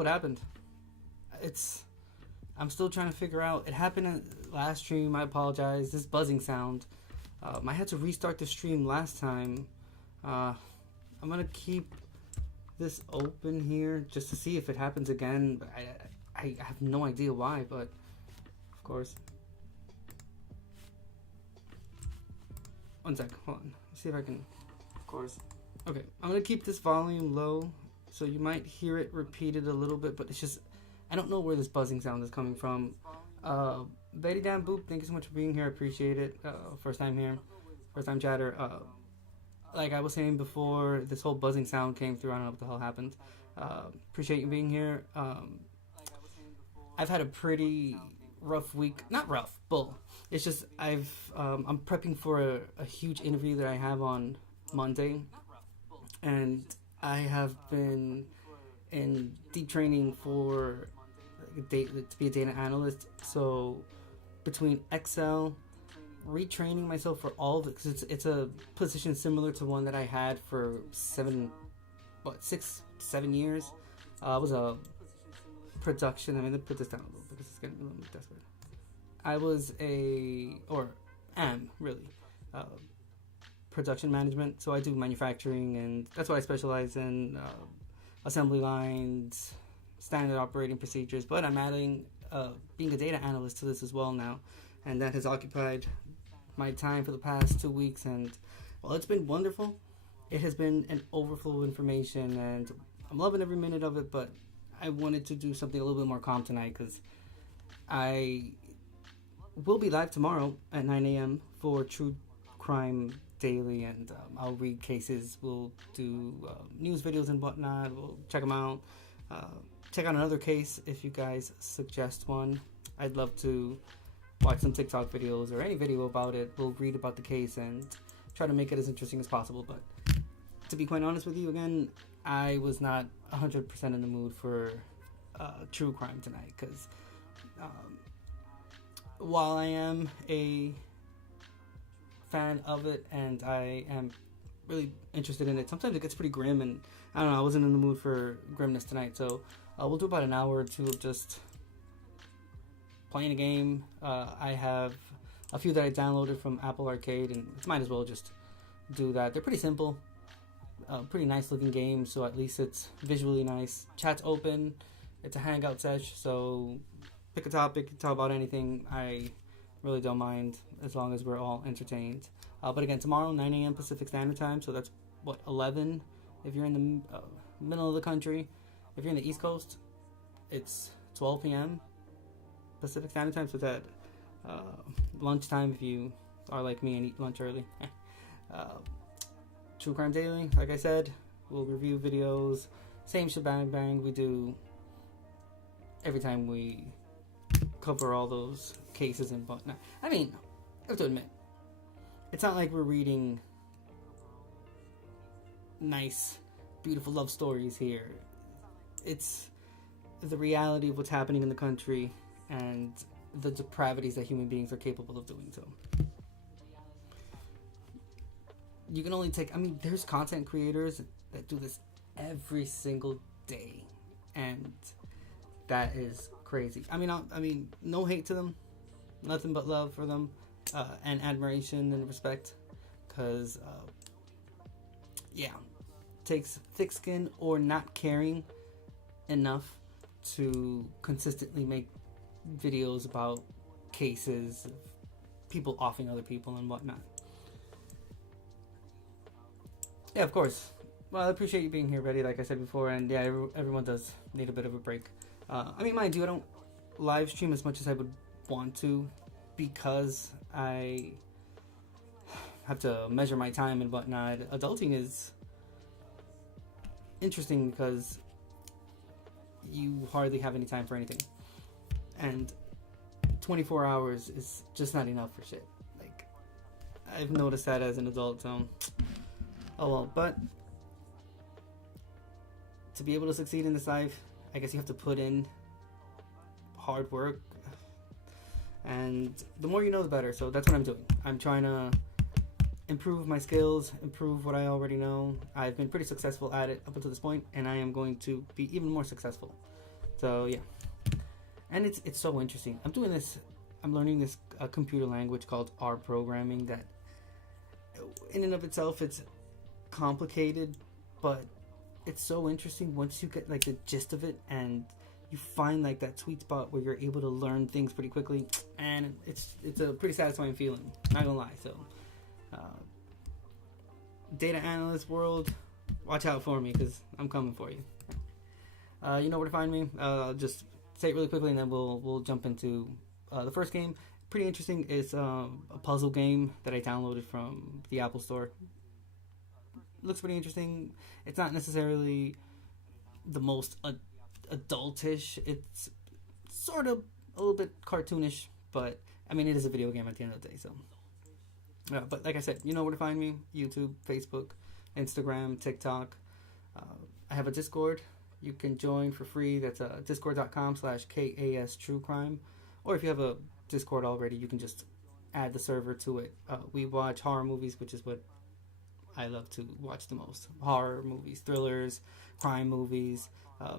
what happened. It's I'm still trying to figure out. It happened at last stream. I apologize. This buzzing sound. I had to restart the stream last time. I'm gonna keep this open here just to see if it happens again. But I have no idea why. But of course. One sec. Hold on. Let's see if I can. Of course. Okay. I'm gonna keep this volume low, so you might hear it repeated a little bit. But it's just I don't know where this buzzing sound is coming from. Betty Dan Boop, thank you so much for being here. I appreciate it. First time here, first time chatter. Like I was saying before, this whole buzzing sound came through. I don't know what the hell happened. Appreciate you being here. I've had a pretty rough week. Not rough, bull. It's just I'm prepping for a huge interview that I have on Monday, and I have been in deep training for to be a data analyst. So between Excel, retraining myself for all of it, because it's a position similar to one that I had for 6-7 years. I was a production. Let me put this down a little because it's getting a little desperate. I was am really production management. So I do manufacturing, and that's what I specialize in. Assembly lines, standard operating procedures, but I'm adding being a data analyst to this as well now, and that has occupied my time for the past 2 weeks, and well, it's been wonderful. It has been an overflow of information, and I'm loving every minute of it, but I wanted to do something a little bit more calm tonight, because I will be live tomorrow at 9 a.m. for True Crime Daily, and I'll read cases, we'll do news videos and whatnot, we'll check them out, check out another case if you guys suggest one. I'd love to watch some TikTok videos or any video about it. We'll read about the case and try to make it as interesting as possible. But to be quite honest with you, again, I was not 100% in the mood for true crime tonight, because while I am a fan of it and I am really interested in it, sometimes it gets pretty grim, and I don't know, I wasn't in the mood for grimness tonight. So we'll do about an hour or two of just playing a game. I have a few that I downloaded from Apple Arcade, and might as well just do that. They're pretty simple, pretty nice looking games, so at least it's visually nice. Chat's open, it's a Hangout sesh, so pick a topic, talk about anything. I really don't mind as long as we're all entertained. But again, tomorrow 9 a.m. Pacific Standard Time, so that's 11 if you're in the middle of the country. If you're in the East Coast, it's 12 p.m. Pacific Standard Time, so that lunchtime if you are like me and eat lunch early. True Crime Daily, like I said, we'll review videos, same shebang bang we do every time we cover all those cases and whatnot. I mean, I have to admit, it's not like we're reading nice, beautiful love stories here. It's the reality of what's happening in the country and the depravities that human beings are capable of doing. So you can only take, there's content creators that do this every single day, and that is crazy. I mean, no hate to them, nothing but love for them, and admiration and respect, because takes thick skin or not caring enough to consistently make videos about cases of people offing other people and whatnot. Yeah, of course. Well, I appreciate you being here, Betty, like I said before, and yeah, everyone does need a bit of a break. Mind you, I don't live stream as much as I would want to, because I have to measure my time and whatnot. Adulting is interesting because you hardly have any time for anything, and 24 hours is just not enough for shit. Like, I've noticed that as an adult, so oh well. But to be able to succeed in this life, I guess you have to put in hard work, and the more you know, the better. So that's what I'm doing. I'm trying to improve my skills, improve what I already know. I've been pretty successful at it up until this point, and I am going to be even more successful. So yeah, and it's so interesting. I'm learning this computer language called R programming that, in and of itself, it's complicated, but it's so interesting once you get like the gist of it and you find like that sweet spot where you're able to learn things pretty quickly, and it's a pretty satisfying feeling. Not gonna lie. So, data analyst world, watch out for me because I'm coming for you. You know where to find me. I'll just say it really quickly, and then we'll jump into the first game. Pretty interesting. It's a puzzle game that I downloaded from the Apple Store. Looks pretty interesting. It's not necessarily the most adultish. It's sort of a little bit cartoonish, but I mean, it is a video game at the end of the day. So, but like I said, you know where to find me: YouTube, Facebook, Instagram, TikTok. I have a Discord. You can join for free. That's discord.com/KAS True Crime. Or if you have a Discord already, you can just add the server to it. We watch horror movies, which is what I love to watch the most. Horror movies, thrillers, crime movies,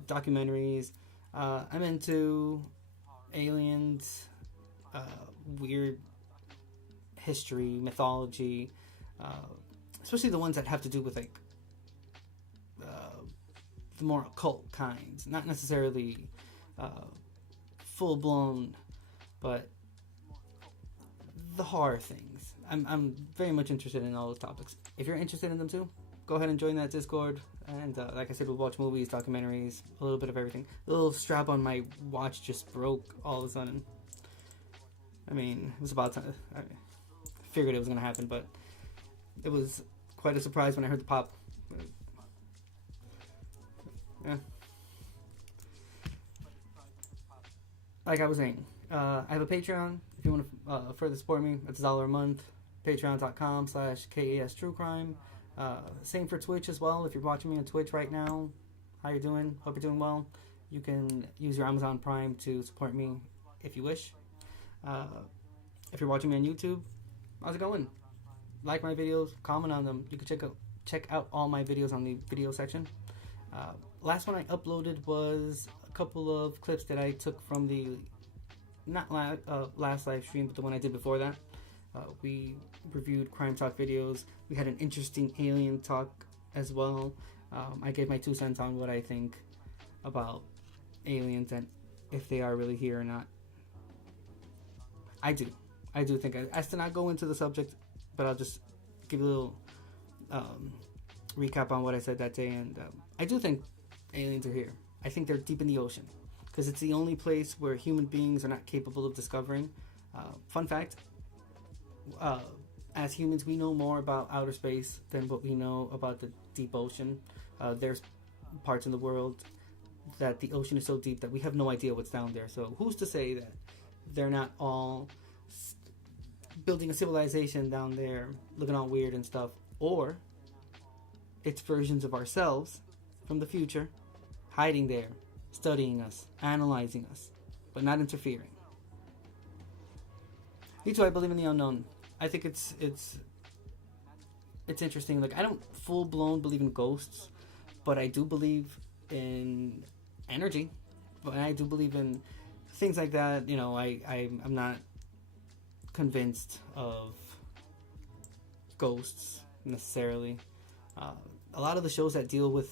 documentaries. I'm into aliens, weird history, mythology, especially the ones that have to do with like the more occult kinds. Not necessarily full blown, but the horror things. I'm very much interested in all those topics. If you're interested in them too, go ahead and join that Discord. And like I said, we'll watch movies, documentaries, a little bit of everything. The little strap on my watch just broke all of a sudden. I mean, it was about time. I figured it was going to happen, but it was quite a surprise when I heard the pop. Yeah. Like I was saying, I have a Patreon. If you want to further support me, it's $1 a month. Patreon.com/KAS True Crime. Same for Twitch as well. If you're watching me on Twitch right now, how you doing? Hope you're doing well. You can use your Amazon Prime to support me if you wish. If you're watching me on YouTube, how's it going? Like my videos, comment on them. You can check out all my videos on the video section. Last one I uploaded was a couple of clips that I took from the last live stream, but the one I did before that. We reviewed crime talk videos. We had an interesting alien talk as well. I gave my 2 cents on what I think about aliens and if they are really here or not. I do think I still not go into the subject, but I'll just give you a little recap on what I said that day. And I do think aliens are here. I think they're deep in the ocean because it's the only place where human beings are not capable of discovering. Fun fact, as humans, we know more about outer space than what we know about the deep ocean. There's parts in the world that the ocean is so deep that we have no idea what's down there. So who's to say that they're not all building a civilization down there looking all weird and stuff, or it's versions of ourselves from the future hiding there, studying us, analyzing us, but not interfering. Me too, I believe in the unknown. I think it's interesting. Like, I don't full blown believe in ghosts, but I do believe in energy. But I do believe in things like that. You know, I'm not convinced of ghosts necessarily. A lot of the shows that deal with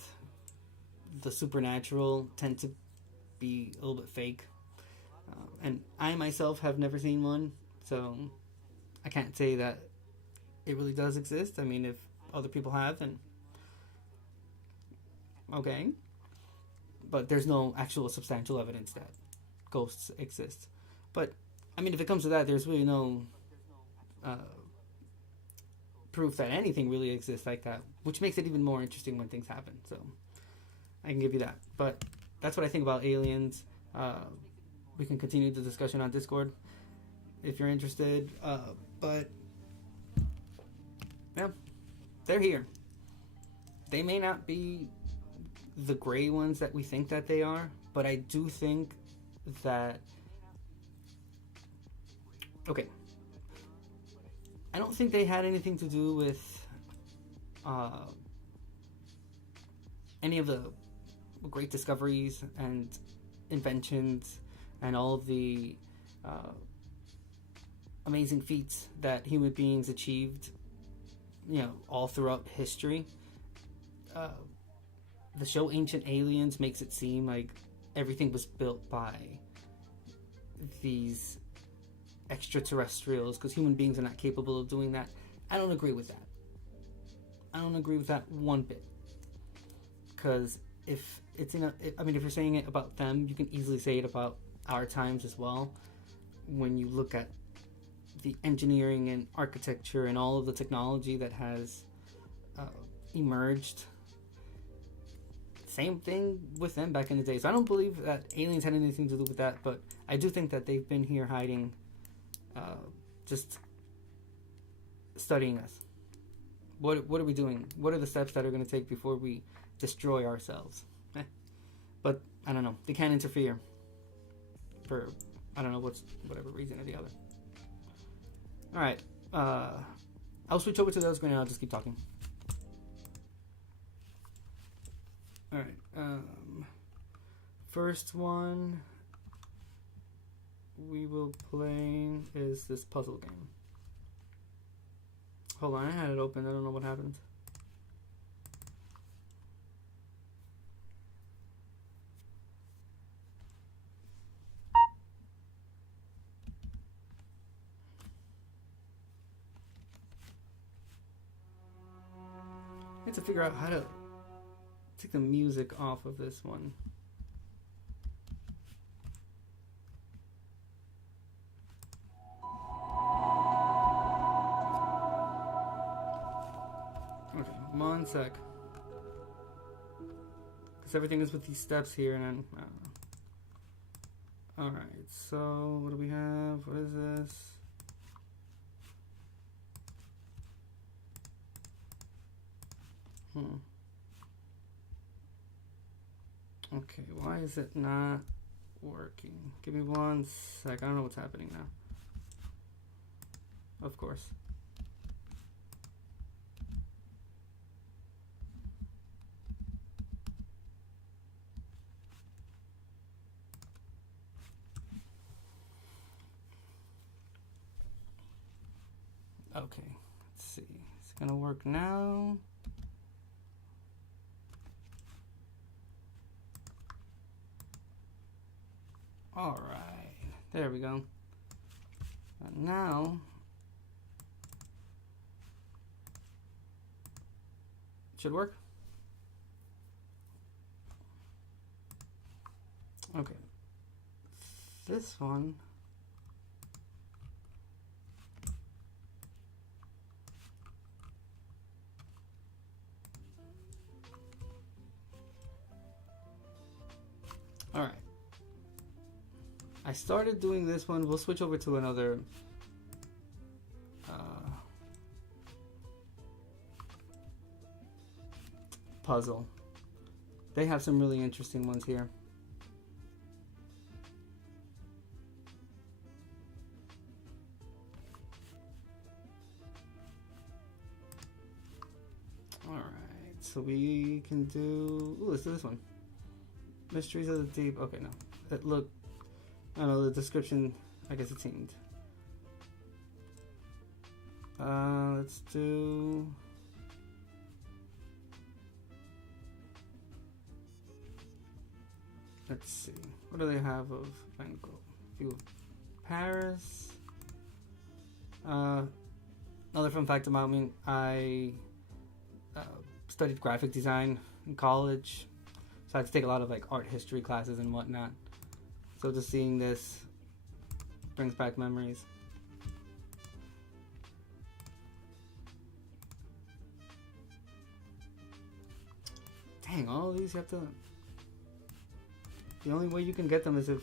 the supernatural tend to be a little bit fake. And I myself have never seen one, so I can't say that it really does exist. I mean, if other people have, then okay. But there's no actual substantial evidence that ghosts exist. But, I mean, if it comes to that, there's really no proof that anything really exists like that, which makes it even more interesting when things happen. So, I can give you that. But that's what I think about aliens. We can continue the discussion on Discord if you're interested. But yeah, they're here. They may not be the gray ones that we think that they are, but I do think that, okay, I don't think they had anything to do with any of the great discoveries and inventions and all of the amazing feats that human beings achieved, all throughout history. The show Ancient Aliens makes it seem like everything was built by these extraterrestrials because human beings are not capable of doing that. I don't agree with that. I don't agree with that one bit. Because if it's if you're saying it about them, you can easily say it about our times as well. When you look at the engineering and architecture and all of the technology that has emerged, same thing with them back in the day. So I don't believe that aliens had anything to do with that, but I do think that they've been here hiding, just studying us. What are we doing? What are the steps that are going to take before we destroy ourselves? But I don't know. They can't interfere for whatever reason or the other. All right. I'll switch over to the other screen and I'll just keep talking. All right. First one we will play is this puzzle game. Hold on, I had it open. I don't know what happened. I have to figure out how to take the music off of this one. Okay, one sec. Because everything is with these steps here, and then I don't know. Alright, so what do we have? What is this? Okay, why is it not working? Give me one sec. I don't know what's happening now. Of course. Okay, let's see. Is it gonna work now? All right, there we go. And now, it should work. Okay, this one. All right. I started doing this one. We'll switch over to another puzzle. They have some really interesting ones here. Alright, so we can do... Ooh, let's do this one. Mysteries of the Deep. Okay, no. I don't know, the description, I guess it seemed. Let's do... Let's see. What do they have of Van Gogh? View of Paris. Another fun fact about me, I studied graphic design in college. So I had to take a lot of art history classes and whatnot. So just seeing this brings back memories. Dang, all of these you have to... The only way you can get them is if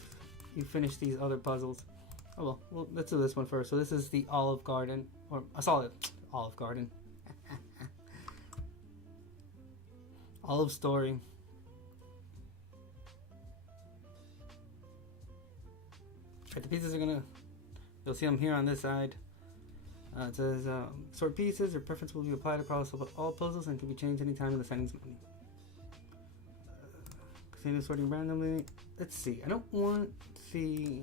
you finish these other puzzles. Oh well, let's do this one first. So this is the Olive Garden, or I saw it, Olive Garden. Olive Story. Okay, the pieces are gonna, you'll see them here on this side. It says sort pieces. Your preference will be applied across all puzzles and can be changed anytime in the settings menu. continue sorting randomly. Let's see. I don't want the...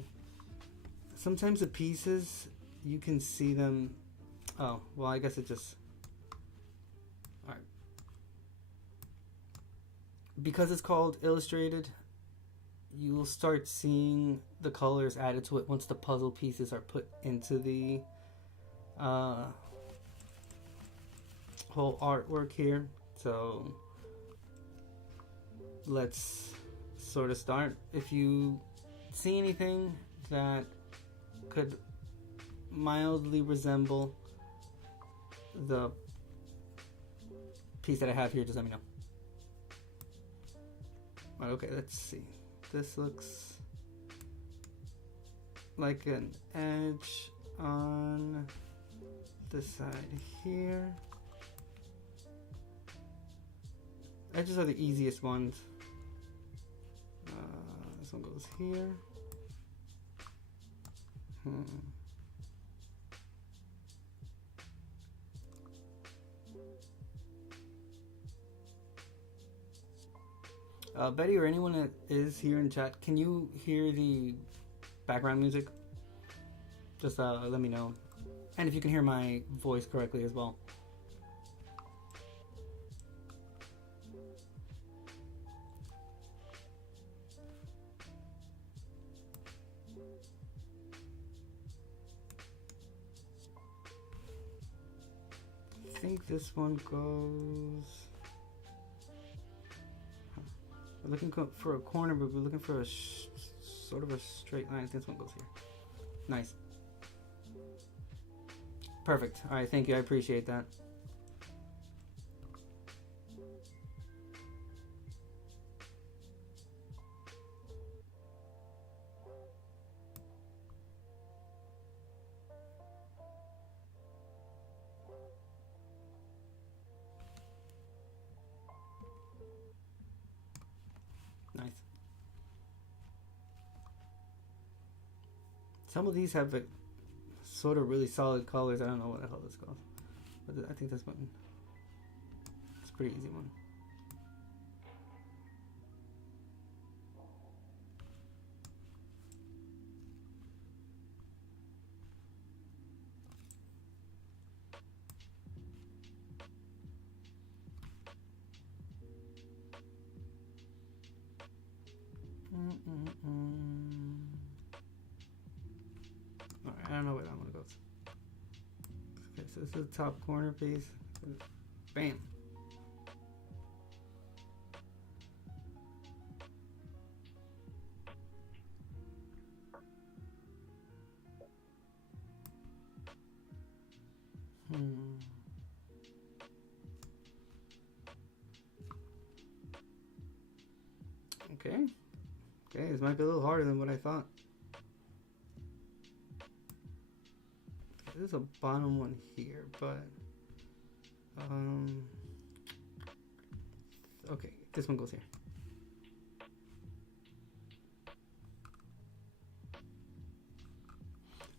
Sometimes the pieces, you can see them... Oh, well, I guess it just... Alright. Because it's called illustrated, you'll start seeing the colors added to it once the puzzle pieces are put into the whole artwork here. So let's sort of start. If you see anything that could mildly resemble the piece that I have here, just let me know. Okay, let's see. This looks like an edge on this side here. Edges are the easiest ones. This one goes here. Betty or anyone that is here in chat, can you hear the background music? Just let me know. And if you can hear my voice correctly as well. I think this one goes... We're looking for a corner, but we're looking for a sort of a straight line. I think this one goes here. Nice. Perfect. All right, thank you. I appreciate that. Nice. Some of these have a sort of really solid colors. I don't know what the hell this called, but I think this one, it's a pretty easy one. Alright, I don't know where that one goes. Okay, so this is the top corner piece. Bam. Okay. Okay, this might be a little harder than what I thought. There's a bottom one here, but okay, this one goes here.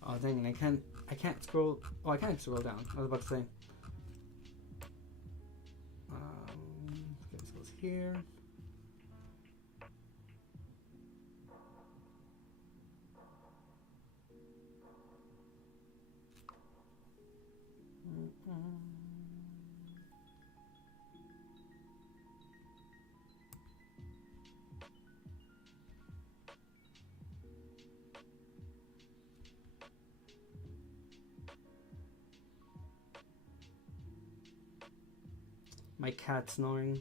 Oh dang it, I can't scroll. Oh, I can't scroll down. I was about to say. Okay, this goes here. My cat snoring.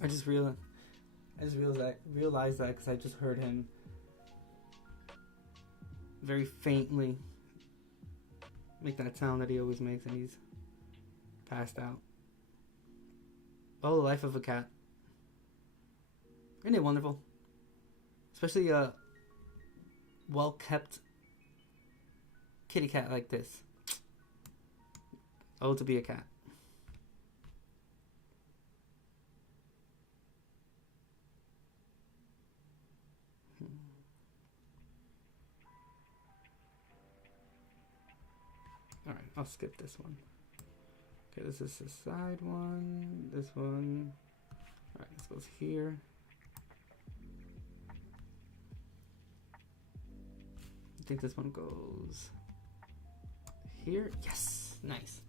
I just realized that because I just heard him very faintly make that sound that he always makes, and he's passed out. Oh, the life of a cat. Isn't it wonderful? Especially a well-kept kitty cat like this. Oh, to be a cat. Alright, I'll skip this one. Okay, this is the side one. This one. Alright, this goes here. think this one goes here. Yes, nice.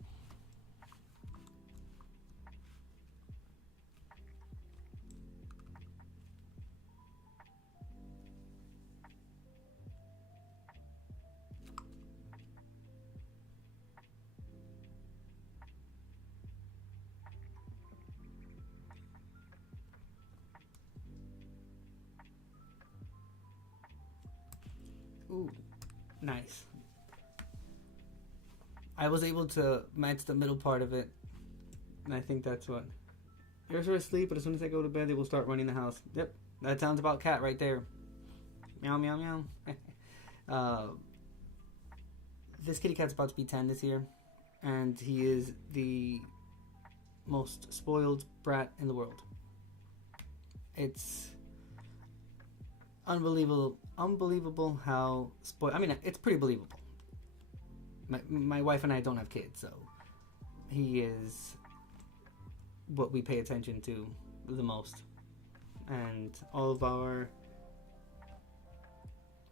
Ooh, nice. I was able to match the middle part of it, and I think that's what. They're sort of asleep, but as soon as I go to bed, they will start running the house. Yep, that sounds about cat right there. Meow, meow, meow. This kitty cat's about to be 10 this year, and he is the most spoiled brat in the world. It's unbelievable how spoiled. I mean, it's pretty believable. My wife and I don't have kids, so he is what we pay attention to the most, and all of our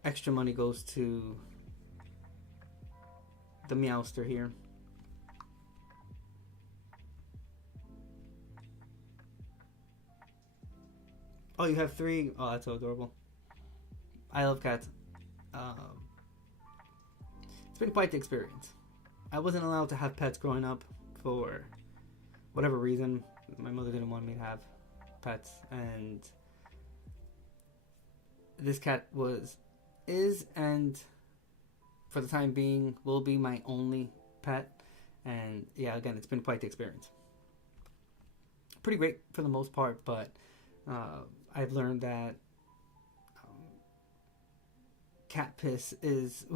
extra money goes to the Meowster here. Oh, you have 3? Oh, that's so adorable. I love cats. It's been quite the experience. I wasn't allowed to have pets growing up for whatever reason. My mother didn't want me to have pets, and this cat is, and for the time being, will be my only pet. And yeah, again, it's been quite the experience. Pretty great for the most part, but I've learned that cat piss is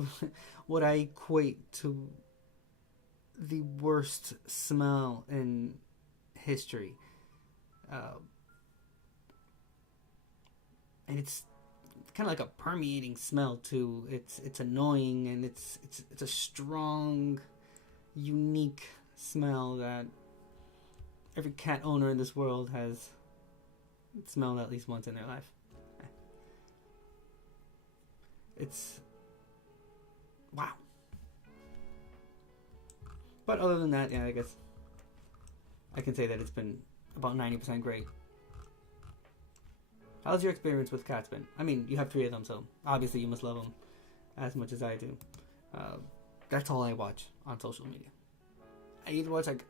what I equate to the worst smell in history. And it's kind of like a permeating smell too. It's annoying, and it's a strong, unique smell that every cat owner in this world has smelled at least once in their life. It's wow. But other than that, yeah, I guess I can say that it's been about 90% great. How's your experience with cats been? I mean, you have 3 of them, so obviously you must love them as much as I do. That's all I watch on social media. I either watch like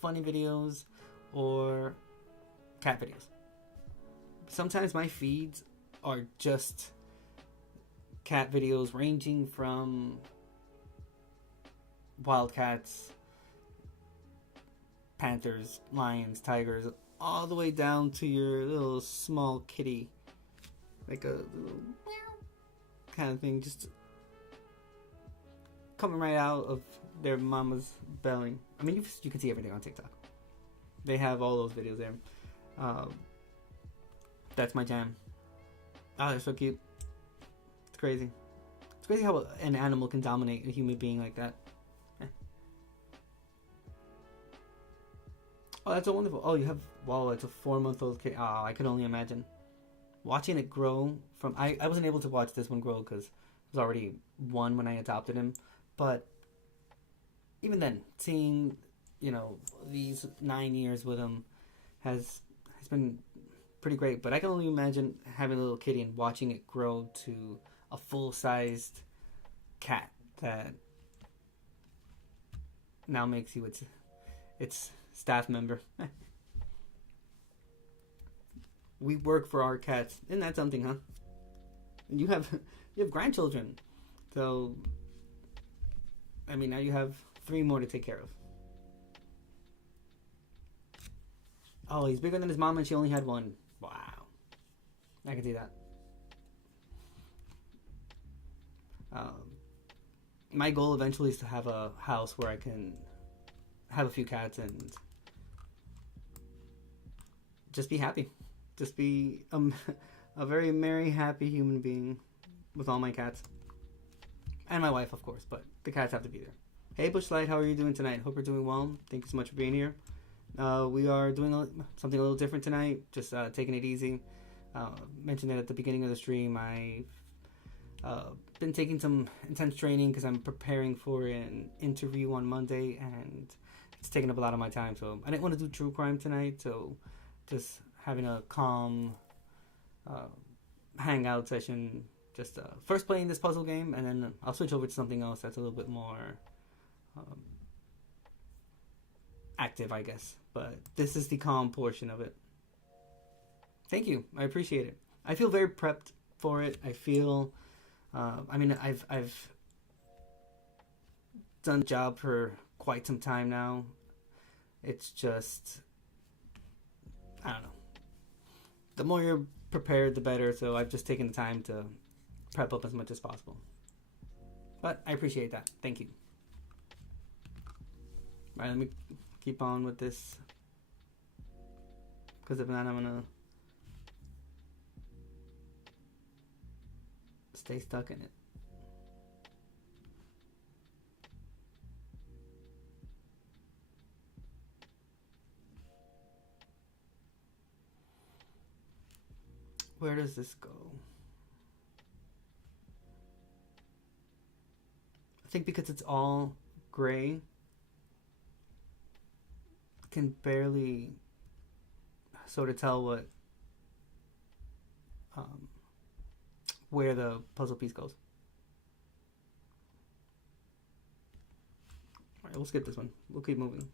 funny videos or cat videos. Sometimes my feeds are just cat videos ranging from wildcats, panthers, lions, tigers, all the way down to your little small kitty, like a little meow kind of thing, just coming right out of their mama's belly. I mean, you can see everything on TikTok. They have all those videos there. That's my jam. Oh, they're so cute. It's crazy. It's crazy how an animal can dominate a human being like that. Oh, that's so wonderful. Oh, you have... Wow, it's a 4-month-old kid. Oh, I could only imagine. Watching it grow from... I wasn't able to watch this one grow because I was already 1 when I adopted him. But even then, seeing, these 9 years with him has been pretty great. But I can only imagine having a little kitty and watching it grow to a full-sized cat that now makes you its staff member. We work for our cats. Isn't that something, huh? And you have grandchildren. So, I mean, now you have 3 more to take care of. Oh, he's bigger than his mom and she only had 1. Wow. I can see that. My goal eventually is to have a house where I can have a few cats and just be happy. Just be a very merry, happy human being with all my cats. And my wife, of course, but the cats have to be there. Hey, Bushlight, how are you doing tonight? Hope you're doing well. Thank you so much for being here. We are doing something a little different tonight, just taking it easy. Mentioned that at the beginning of the stream, I been taking some intense training because I'm preparing for an interview on Monday, and it's taking up a lot of my time. So I didn't want to do true crime tonight. So just having a calm hangout session. Just first playing this puzzle game, and then I'll switch over to something else that's a little bit more active, I guess. But this is the calm portion of it. Thank you. I appreciate it. I feel very prepped for it. I feel, I've done the job for quite some time now. It's just, I don't know. The more you're prepared, the better. So I've just taken the time to prep up as much as possible. But I appreciate that. Thank you. All right, let me keep on with this. Because if not, I'm going to stay stuck in it. Where does this go? I think because it's all gray, can barely sort of tell what where the puzzle piece goes. All right, we'll skip this one. We'll keep moving.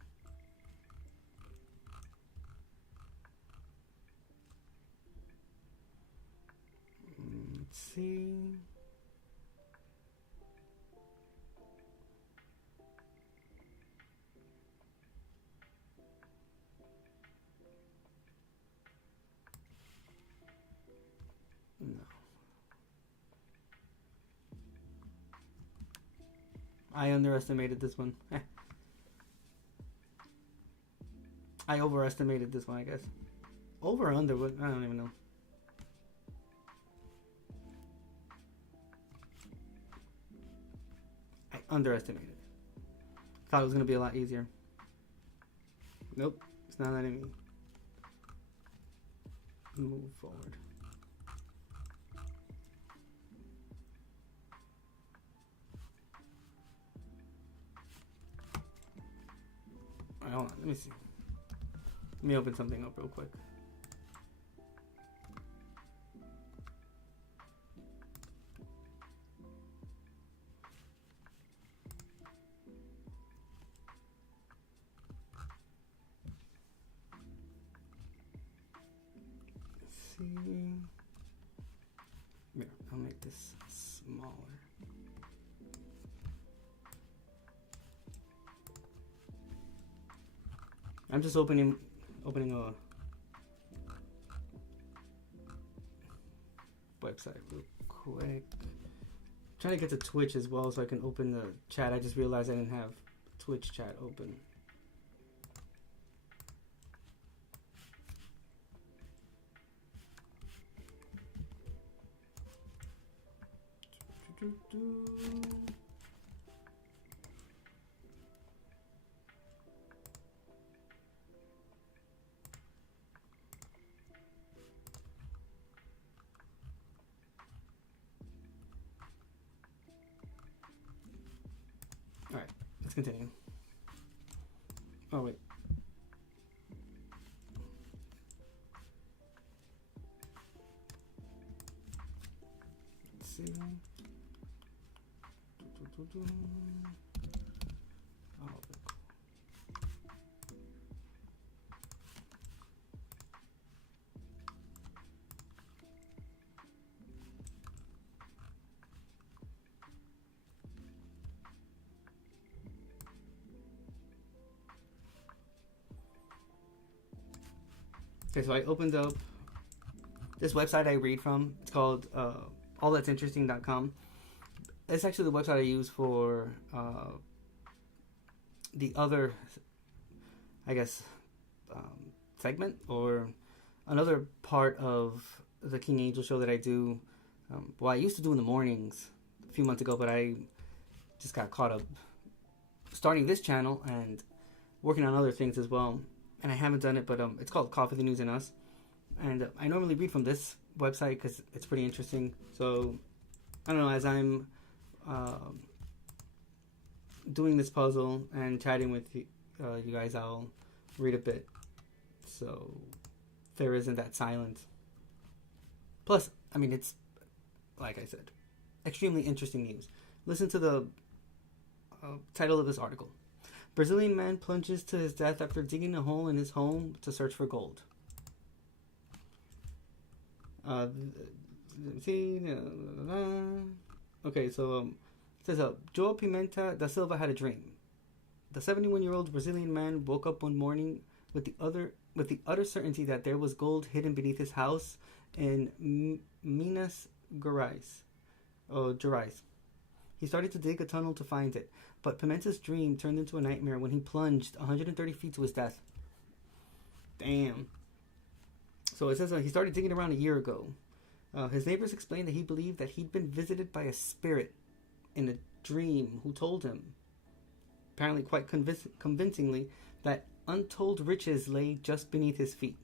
Let's see. No. I underestimated this one. I overestimated this one, I guess. Over or under? I don't even know. I underestimated. Thought it was going to be a lot easier. Nope. It's not letting me move forward. Alright, hold on. Let me see. Let me open something up real quick. See. Here, I'll make this smaller. I'm just opening a website real quick. Trying to get to Twitch as well so I can open the chat. I just realized I didn't have Twitch chat open. Alright, let's continue. Oh, wait. Let's see. Oh, okay, so I opened up this website I read from. It's called allthat'sinteresting.com. It's actually the website I use for the other, I guess, segment or another part of the King Angel show that I do. Well, I used to do in the mornings a few months ago, but I just got caught up starting this channel and working on other things as well. And I haven't done it, but it's called Coffee, the News, and Us. And I normally read from this website because it's pretty interesting. So, I don't know, as I'm doing this puzzle and chatting with you guys, I'll read a bit, so there isn't that silence. Plus, I mean, it's, like I said, extremely interesting news. Listen to the title of this article. Brazilian man plunges to his death after digging a hole in his home to search for gold. Okay, so it says, João Pimenta da Silva had a dream. The 71-year-old Brazilian man woke up one morning with the utter certainty that there was gold hidden beneath his house in Minas Gerais. He started to dig a tunnel to find it, but Pimenta's dream turned into a nightmare when he plunged 130 feet to his death. Damn. So it says he started digging around a year ago. His neighbors explained that he believed that he'd been visited by a spirit in a dream who told him, apparently quite convincingly, that untold riches lay just beneath his feet.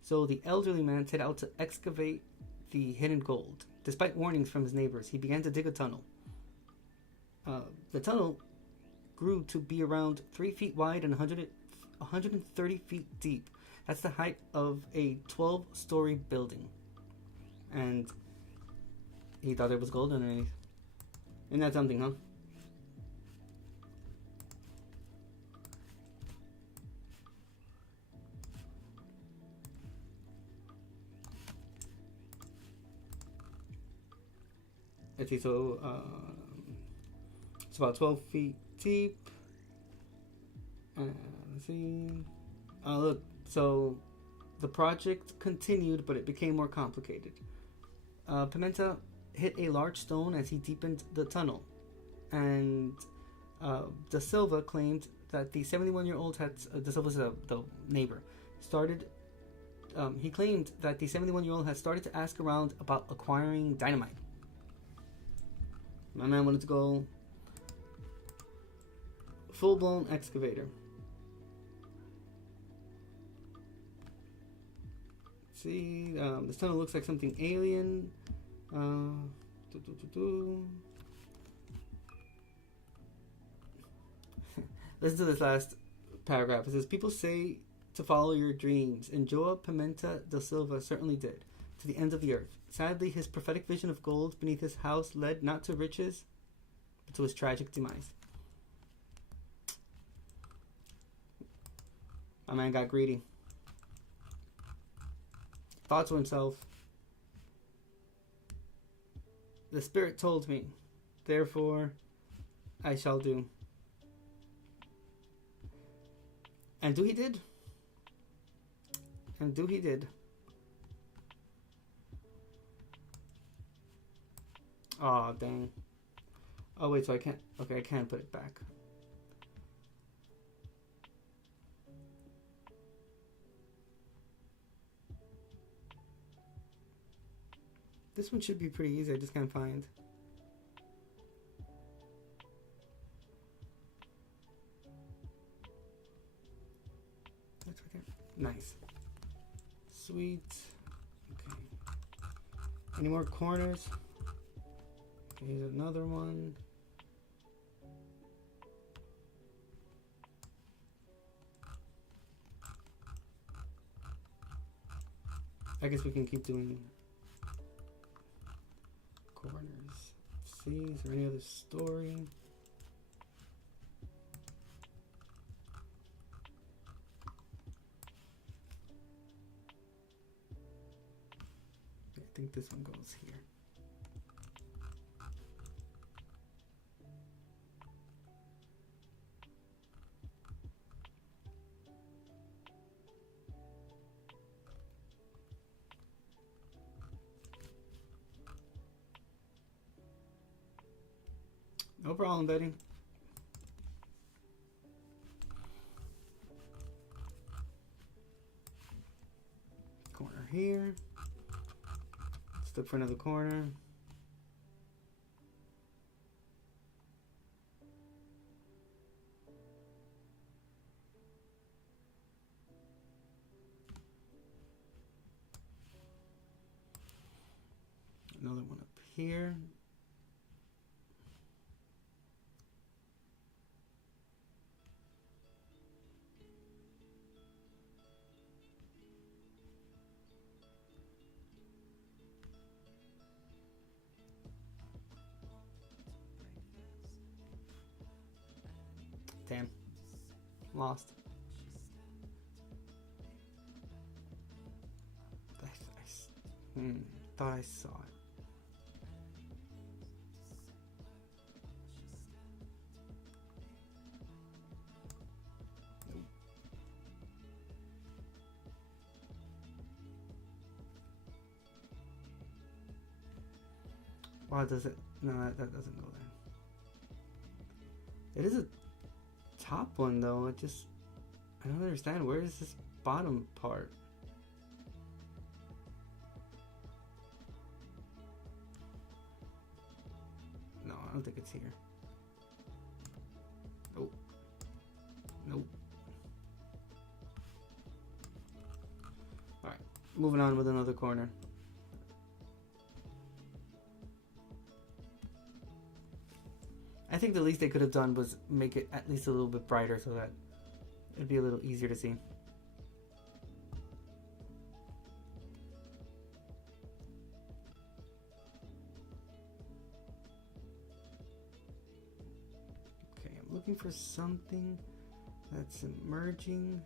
So the elderly man set out to excavate the hidden gold. Despite warnings from his neighbors, he began to dig a tunnel. The tunnel grew to be around 3 feet wide and 130 feet deep. That's the height of a 12-story building. And he thought there was gold underneath. Isn't that something, huh? Let's see, so it's about 12 feet deep. Let's see. Look, so the project continued, but it became more complicated. Pimenta hit a large stone as he deepened the tunnel, and Da Silva claimed that the 71-year-old had, Da Silva's the neighbor, he claimed that the 71-year-old had started to ask around about acquiring dynamite. My man wanted to go full-blown excavator. See, this tunnel looks like something alien. Listen to this last paragraph. It says, people say to follow your dreams, and João Pimenta da Silva certainly did, to the ends of the earth. Sadly, his prophetic vision of gold beneath his house led not to riches, but to his tragic demise. My man got greedy. Thought to himself, the spirit told me, therefore I shall do. And do he did. And do he did. Oh, dang. Oh, wait, so I can't... Okay, I can't put it back. This one should be pretty easy. I just can't find. That's okay. Nice. Sweet. Okay. Any more corners? Okay, here's another one. I guess we can keep doing corners. See, is there any other story? I think this one goes here. No problem, Betty. Corner here. Let's look for another corner. Another one up here. lost. Thought I saw it. Nope. Wow, does it? No, that doesn't go there. It is a top one though. I don't understand. Where is this bottom part? No, I don't think it's here. Nope. Nope. Alright, moving on with another corner. I think the least they could have done was make it at least a little bit brighter so that it'd be a little easier to see. Okay, I'm looking for something that's emerging.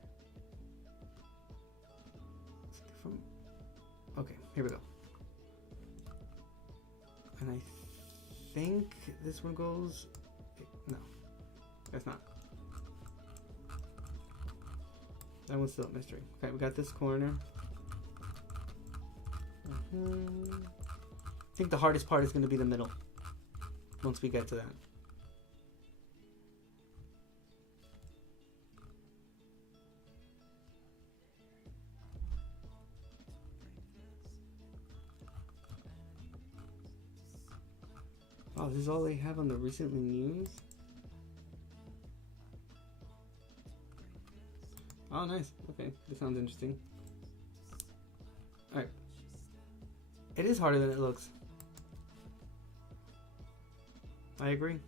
Okay, here we go. And I think this one goes... No, that's not. That one's still a mystery. Okay, we got this corner. I think the hardest part is going to be the middle. Once we get to that. Oh, this is all they have on the recently news? Oh, nice. Okay, this sounds interesting. Alright. It is harder than it looks. I agree.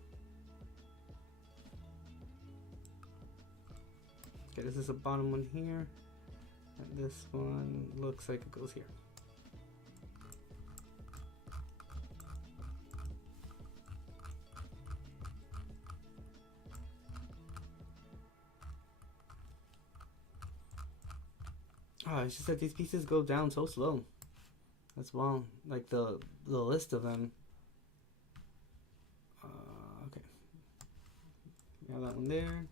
Okay, this is the bottom one here. And this one looks like it goes here. Oh, it's just that these pieces go down so slow. That's well, like the list of them. Okay. Got that one there.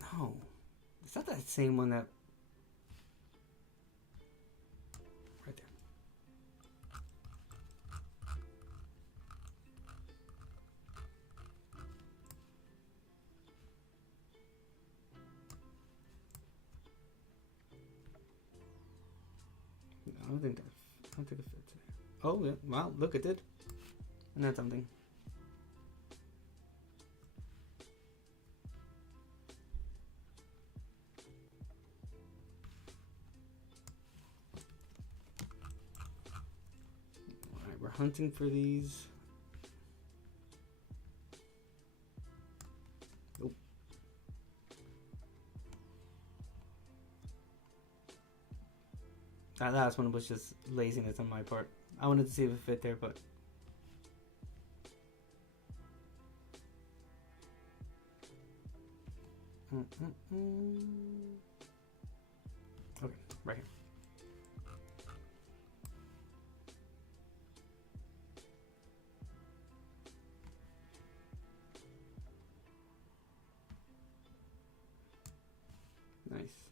No, it's not that same one that. Right there. I don't think it fits. Oh, yeah. Wow, look, it did. And that's something. Alright, we're hunting for these. Nope. That last one was just laziness on my part. I wanted to see if it fit there, but... Okay, right here. Nice.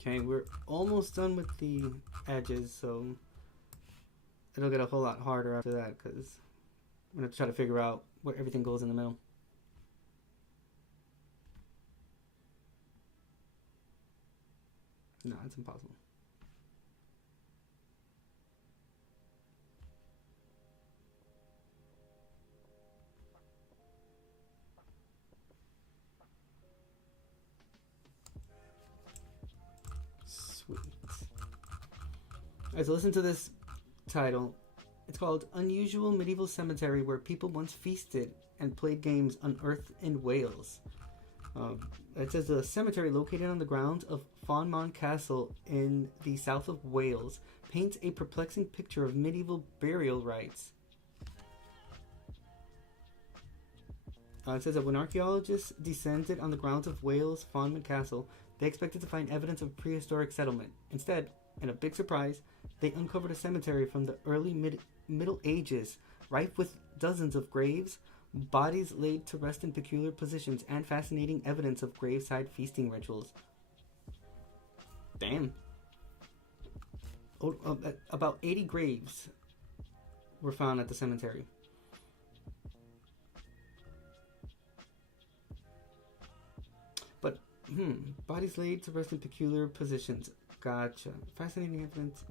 Okay, we're almost done with the edges, so it'll get a whole lot harder after that because I'm going to try to figure out where everything goes in the middle. No, it's impossible. Sweet. Alright, so listen to this title. It's called Unusual Medieval Cemetery Where People Once Feasted and Played Games Unearthed in Wales. It says the cemetery located on the grounds of Fonmont Castle in the south of Wales paints a perplexing picture of medieval burial rites. It says that when archaeologists descended on the grounds of Wales' Fonmouth Castle, they expected to find evidence of prehistoric settlement. Instead, in a big surprise, they uncovered a cemetery from the early Middle Ages, rife with dozens of graves, bodies laid to rest in peculiar positions, and fascinating evidence of graveside feasting rituals. Damn. About 80 graves were found at the cemetery. But, bodies laid to rest in peculiar positions. Gotcha. Fascinating evidence.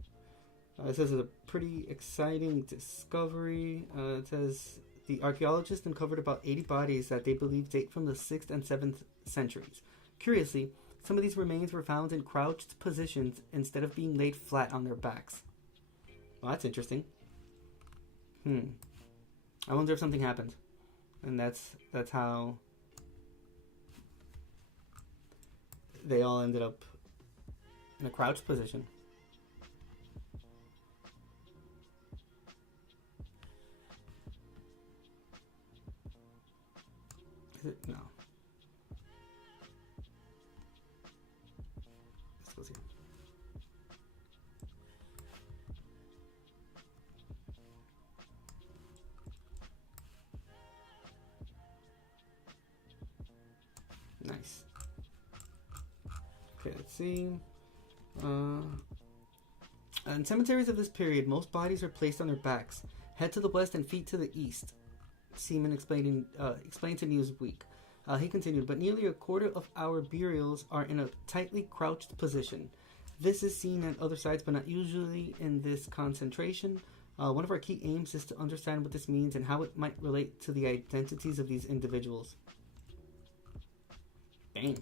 It says it's a pretty exciting discovery. It says the archaeologists uncovered about 80 bodies that they believe date from the 6th and 7th centuries. Curiously, some of these remains were found in crouched positions instead of being laid flat on their backs. Well, that's interesting. I wonder if something happened. And that's how they all ended up in a crouched position. Is it? No. Let's go see. Nice. Okay, let's see. In cemeteries of this period, most bodies are placed on their backs, head to the west and feet to the east. Seaman explained to Newsweek. He continued, but nearly a quarter of our burials are in a tightly crouched position. This is seen at other sites, but not usually in this concentration. One of our key aims is to understand what this means and how it might relate to the identities of these individuals. Dang.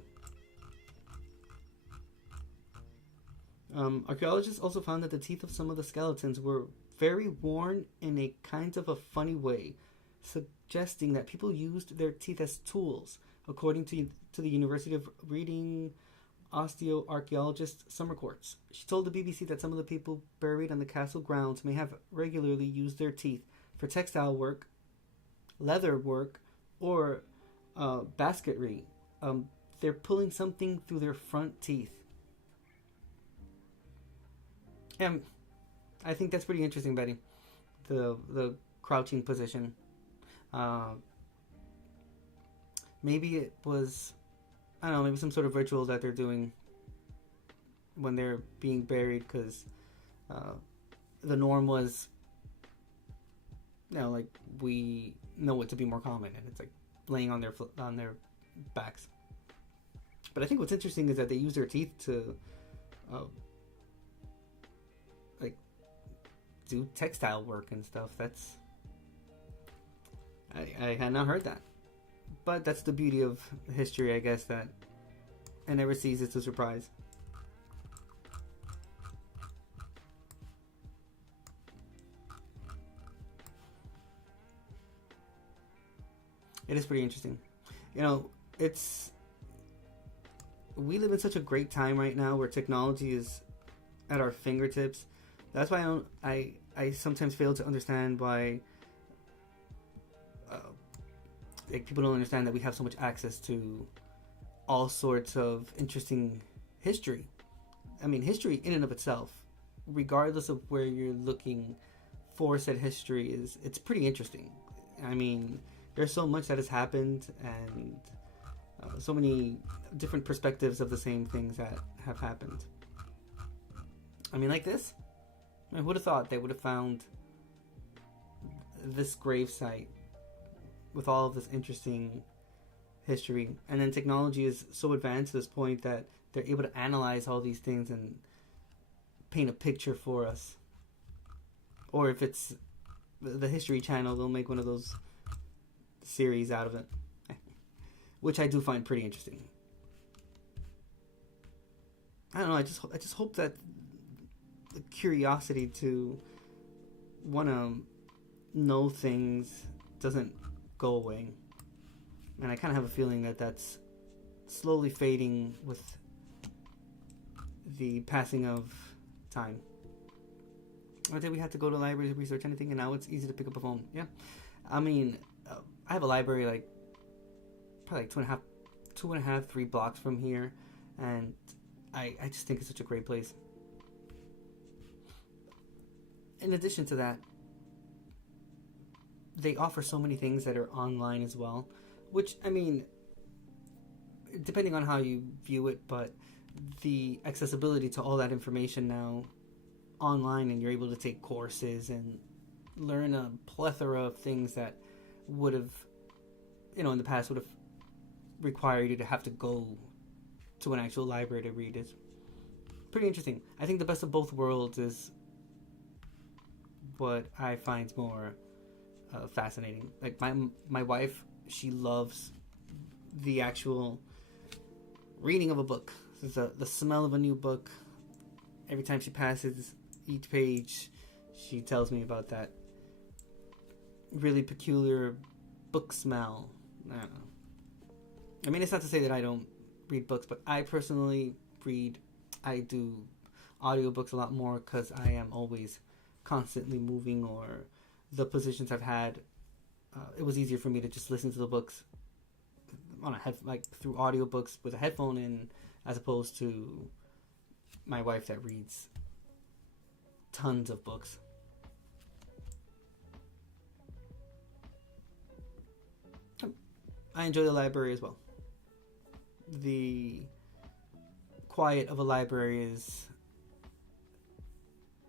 Archaeologists also found that the teeth of some of the skeletons were very worn in a kind of a funny way, suggesting that people used their teeth as tools, according to the University of Reading osteoarchaeologist Summer Quartz. She told the BBC that some of the people buried on the castle grounds may have regularly used their teeth for textile work, leather work, or basketry. They're pulling something through their front teeth. And I think that's pretty interesting, Betty. The crouching position. Maybe it was, I don't know, maybe some sort of ritual that they're doing when they're being buried, because the norm was, like we know it to be more common, and it's like laying on their backs. But I think what's interesting is that they use their teeth to do textile work and stuff. That's I had not heard that, but that's the beauty of history, I guess, that it never ceases to surprise. It is pretty interesting. We live in such a great time right now where technology is at our fingertips. That's why I sometimes fail to understand why people don't understand that we have so much access to all sorts of interesting history. I mean, history in and of itself, regardless of where you're looking for said history, it's pretty interesting. I mean, there's so much that has happened, and so many different perspectives of the same things that have happened. I mean, like this. I would have thought they would have found this grave site with all of this interesting history, and then technology is so advanced to this point that they're able to analyze all these things and paint a picture for us. Or if it's the History Channel, they'll make one of those series out of it, which I do find pretty interesting. I don't know. I just hope that the curiosity to want to know things doesn't go away, and I kind of have a feeling that that's slowly fading with the passing of time. Or did we have to go to the library to research anything, and now it's easy to pick up a phone? Yeah, I mean, I have a library like probably like 2.5, 3 blocks from here, and I just think it's such a great place. In addition to that, they offer so many things that are online as well, which, I mean, depending on how you view it, but the accessibility to all that information now online, and you're able to take courses and learn a plethora of things that would have, in the past would have required you to have to go to an actual library to read it. Pretty interesting. I think the best of both worlds is what I find more fascinating. Like my wife, she loves the actual reading of a book. The smell of a new book. Every time she passes each page, she tells me about that really peculiar book smell. I don't know. I mean, it's not to say that I don't read books, but I personally I do audiobooks a lot more because I am always constantly moving, or the positions I've had, it was easier for me to just listen to the books on through audiobooks with a headphone in, as opposed to my wife that reads tons of books. I enjoy the library as well. The quiet of a library is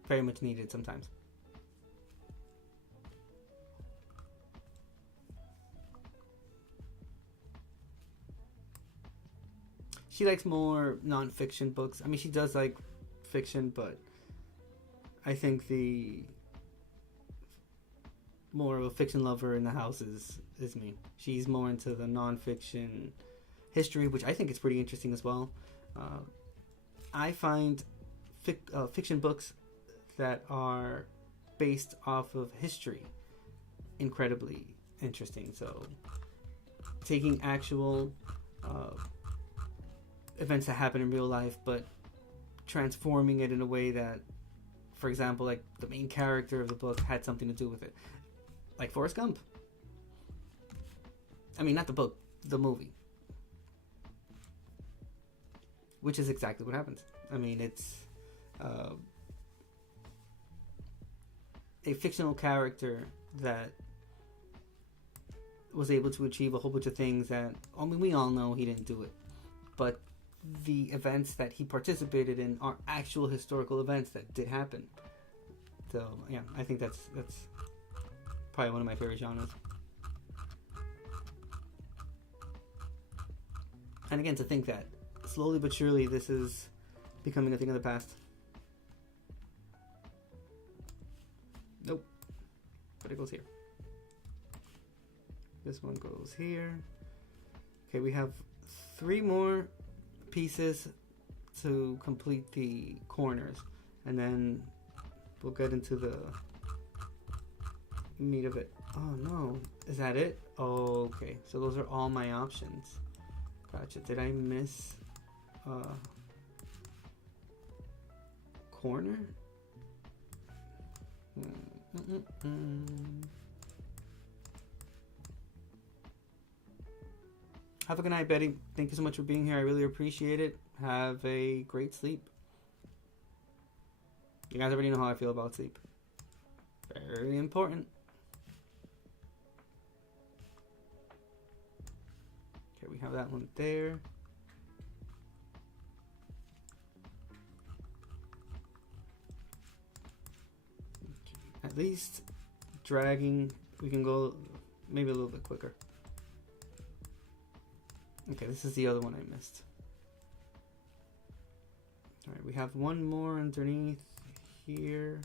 very much needed sometimes. She likes more non-fiction books. I mean, she does like fiction, but I think the more of a fiction lover in the house is me. She's more into the non-fiction history, which I think is pretty interesting as well. I find fiction books that are based off of history incredibly interesting. So taking actual events that happen in real life, but transforming it in a way that, for example, like the main character of the book had something to do with it. Like Forrest Gump. I mean, not the book, the movie. Which is exactly what happens. I mean, it's a fictional character that was able to achieve a whole bunch of things that, I mean, we all know he didn't do it. But the events that he participated in are actual historical events that did happen. So, yeah, I think that's probably one of my favorite genres. And again, to think that slowly but surely this is becoming a thing of the past. Nope. But it goes here. This one goes here. Okay, we have 3 more pieces to complete the corners, and then we'll get into the meat of it. Oh no, is that it? Oh, okay, so those are all my options. Gotcha. Did I miss corner? Have a good night, Betty. Thank you so much for being here. I really appreciate it. Have a great sleep. You guys already know how I feel about sleep. Very important. Okay, we have that one there. Okay. At least dragging, we can go maybe a little bit quicker. Okay, this is the other one I missed. Alright, we have one more underneath here.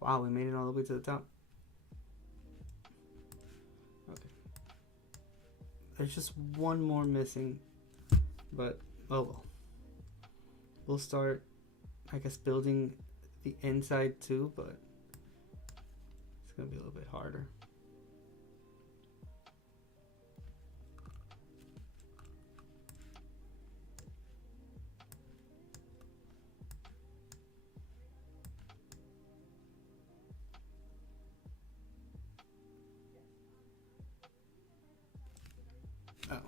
Wow, we made it all the way to the top. Okay. There's just one more missing, but oh well. We'll start, I guess, building the inside too, but gonna be a little bit harder. Oh.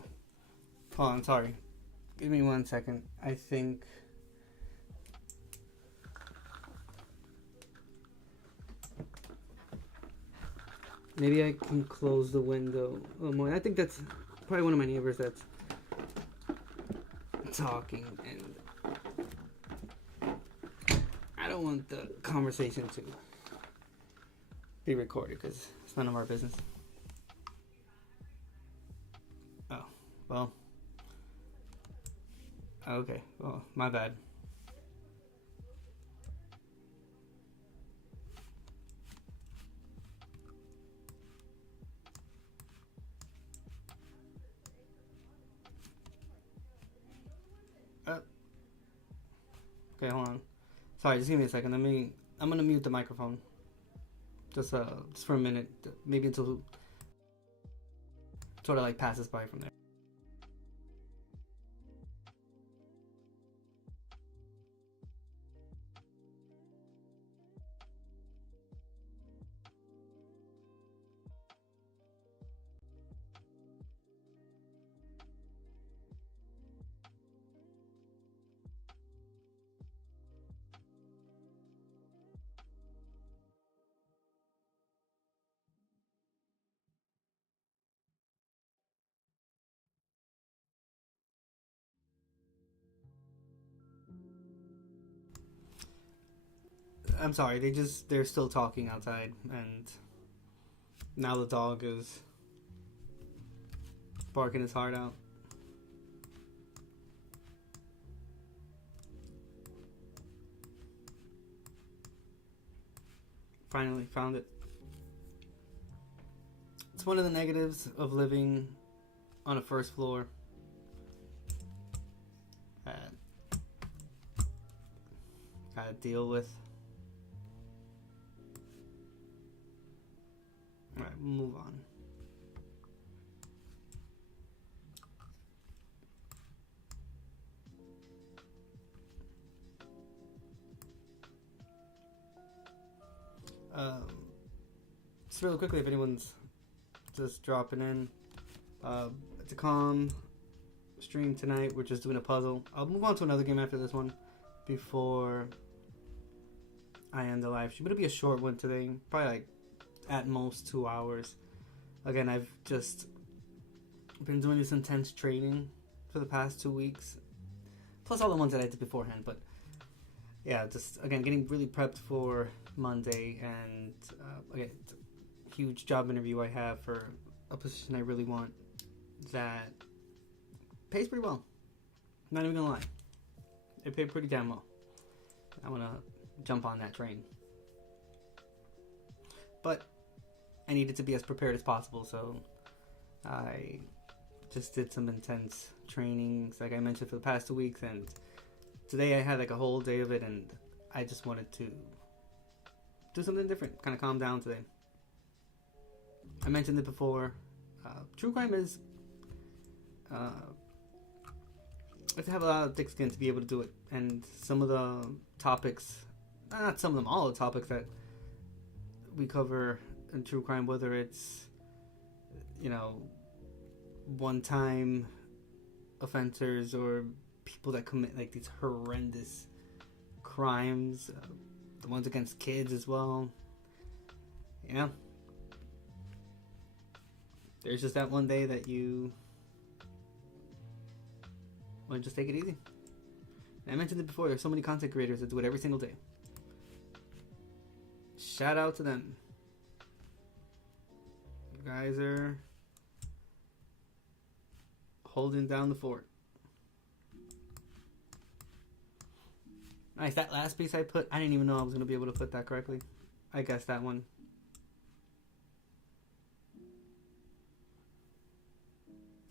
Hold on, sorry. Give me 1 second. I think... maybe I can close the window a little more. I think that's probably one of my neighbors that's talking, and I don't want the conversation to be recorded because it's none of our business. Oh, well. Okay, well, my bad. Okay, hold on. Sorry, just give me a second. I'm gonna mute the microphone. Just for a minute, maybe until sort of like passes by from there. I'm sorry, they're still talking outside, and now the dog is barking his heart out. Finally found it. It's one of the negatives of living on a first floor. Gotta deal with. Alright, move on. Just really quickly, if anyone's just dropping in, it's a calm stream tonight. We're just doing a puzzle. I'll move on to another game after this one before I end the live stream. It'll be a short one today, probably like at most 2 hours. Again, I've just been doing this intense training for the past 2 weeks, plus all the ones that I did beforehand. But yeah, just again getting really prepped for Monday, and again, it's a huge job interview I have for a position I really want that pays pretty well. Not even gonna lie, it paid pretty damn well. I wanna jump on that train, but I needed to be as prepared as possible, so I just did some intense trainings, like I mentioned, for the past 2 weeks, and today I had like a whole day of it, and I just wanted to do something different, kind of calm down today. I mentioned it before. True crime is, I have to have a lot of thick skin to be able to do it, and some of the topics, not some of them, all the topics that we cover in true crime, whether it's, you know, one-time offenders or people that commit like these horrendous crimes, the ones against kids as well. Yeah, there's just that one day that you want to just take it easy. And I mentioned it before, there's so many content creators that do it every single day. Shout out to them. You guys are holding down the fort. Nice, that last piece I put, I didn't even know I was going to be able to put that correctly. I guess that one.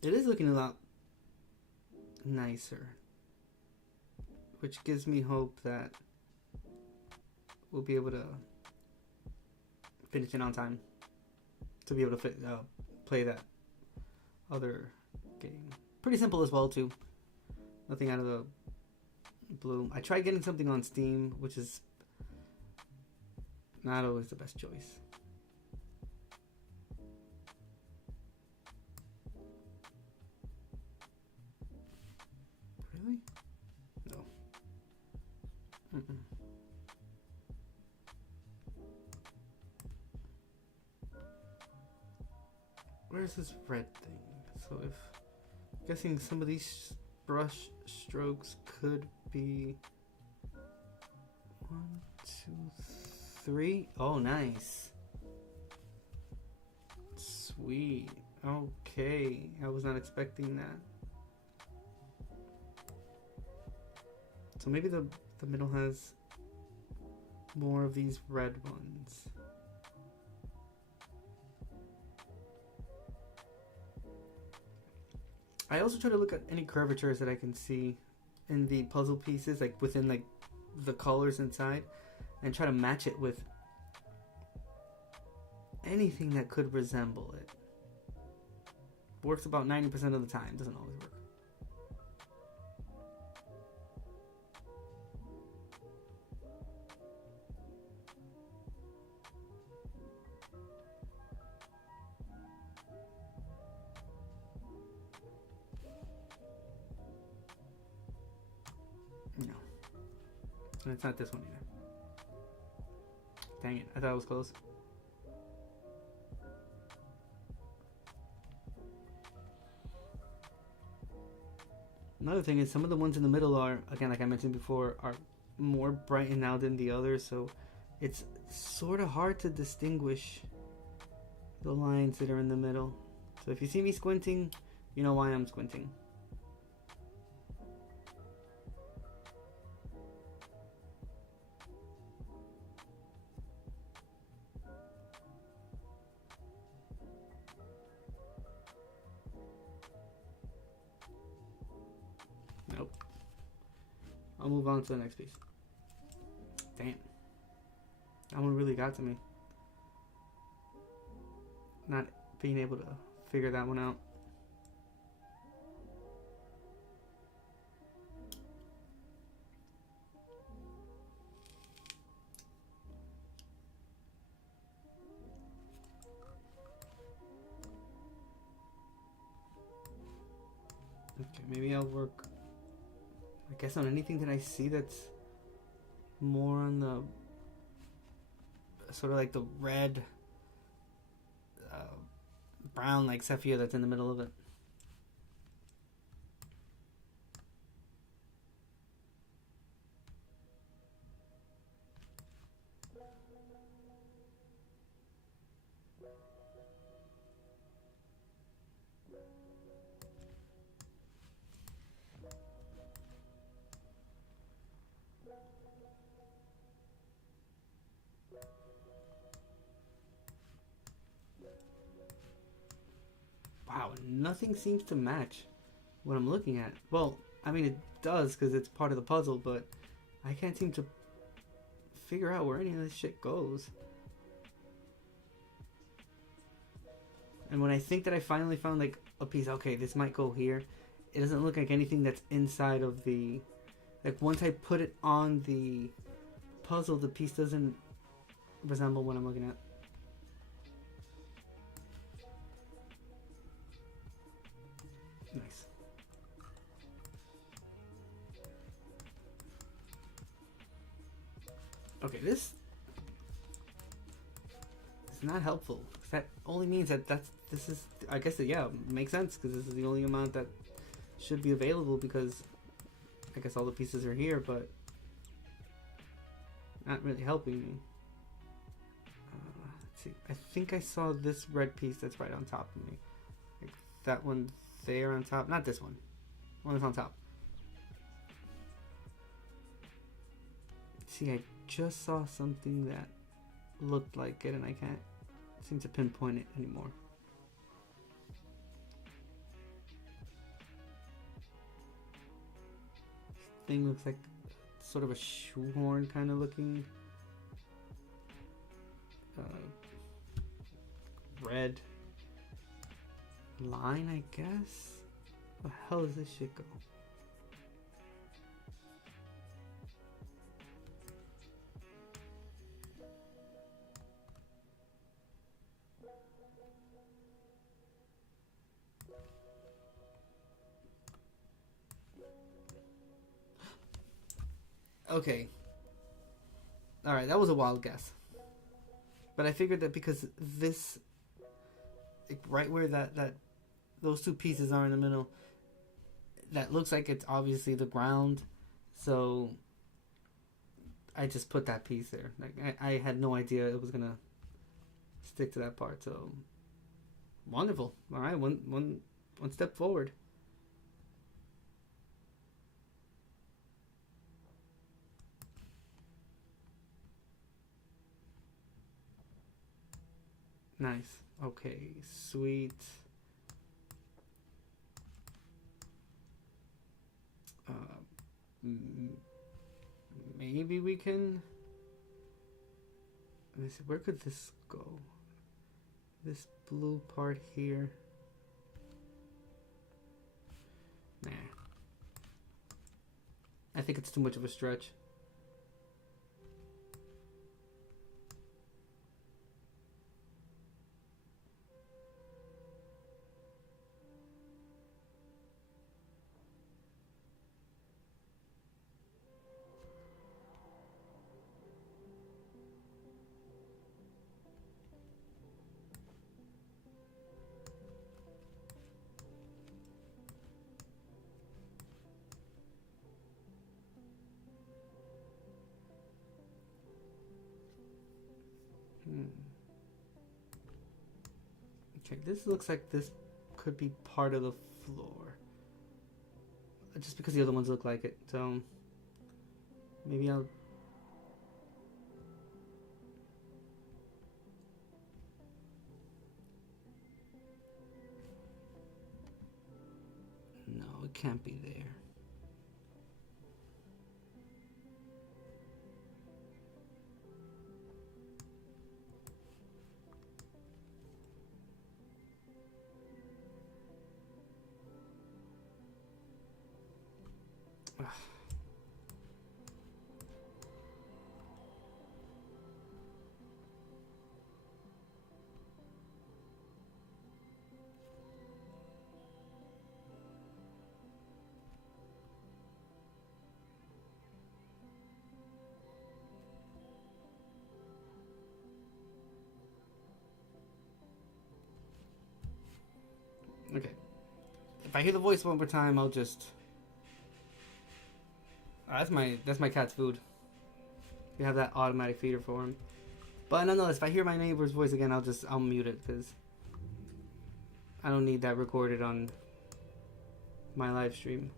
It is looking a lot nicer, which gives me hope that we'll be able to finish it on time to be able to play that other game. Pretty simple as well too. Nothing out of the blue. I tried getting something on Steam, which is not always the best choice. Really? No. Mm-mm. Where's this red thing? So if I'm guessing some of these brush strokes could be 1, 2, 3. Oh, nice. Sweet. Okay, I was not expecting that. So maybe the middle has more of these red ones. I also try to look at any curvatures that I can see in the puzzle pieces, like within like the colors inside, and try to match it with anything that could resemble it. Works about 90% of the time, doesn't always work. No. And it's not this one either. Dang it, I thought it was close. Another thing is some of the ones in the middle are, again, like I mentioned before, are more brightened out than the others, so it's sort of hard to distinguish the lines that are in the middle. So if you see me squinting, you know why I'm squinting. Nope. I'll move on to the next piece. Damn. That one really got to me. Not being able to figure that one out. Okay, maybe I'll work, I guess, on anything that I see that's more on the sort of like the red, brown like sepia that's in the middle of it. Wow, nothing seems to match what I'm looking at. Well, I mean, it does because it's part of the puzzle, but I can't seem to figure out where any of this shit goes. And when I think that I finally found like a piece, okay, this might go here, it doesn't look like anything that's inside of the, like once I put it on the puzzle, the piece doesn't resemble what I'm looking at. Nice. Okay, this is not helpful. That only means that this is, I guess, yeah, makes sense because this is the only amount that should be available because I guess all the pieces are here, but not really helping me. Let's see. I think I saw this red piece that's right on top of me. Like that one there on top. Not this one. One that's on top. See, I just saw something that looked like it and I can't seem to pinpoint it anymore. This thing looks like sort of a shoehorn kind of looking red line, I guess. Where the hell does this shit go? Okay. Alright, that was a wild guess. But I figured that because this, like, right where that those two pieces are in the middle, that looks like it's obviously the ground. So I just put that piece there. Like I had no idea it was gonna stick to that part. So wonderful. Alright, one step forward. Nice. Okay, sweet. Maybe we can. Let me see. Where could this go? This blue part here. Nah. I think it's too much of a stretch. Okay, this looks like this could be part of the floor. Just because the other ones look like it. So maybe I'll... No, it can't be there. Okay. If I hear the voice one more time, I'll just... that's my cat's food. We have that automatic feeder for him. But nonetheless, if I hear my neighbor's voice again, I'll mute it because I don't need that recorded on my live stream.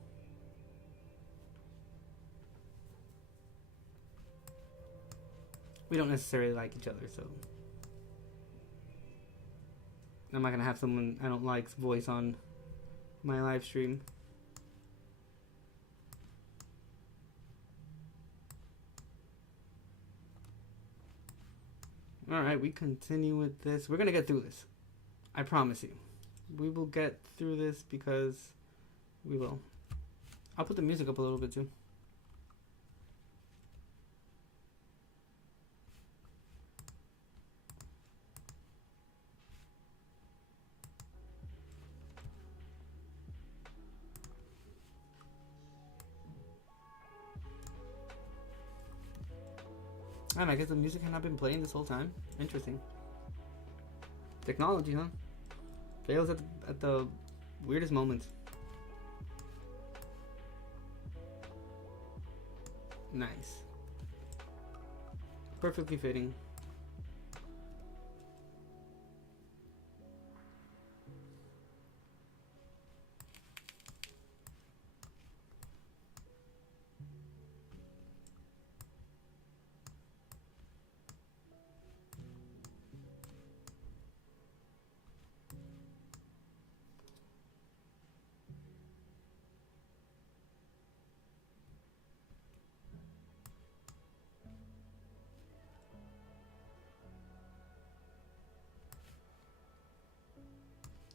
We don't necessarily like each other, so I'm not gonna have someone I don't like's voice on my live stream. Alright, we continue with this. We're gonna get through this. I promise you. We will get through this because we will. I'll put the music up a little bit too. And I guess the music had not been playing this whole time. Interesting. Technology, huh? Fails at the weirdest moments. Nice. Perfectly fitting.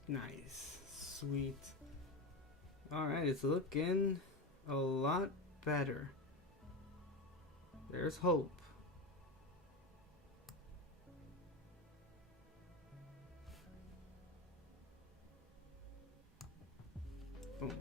Nice. Sweet. Alright, it's looking a lot better. There's hope. Boom.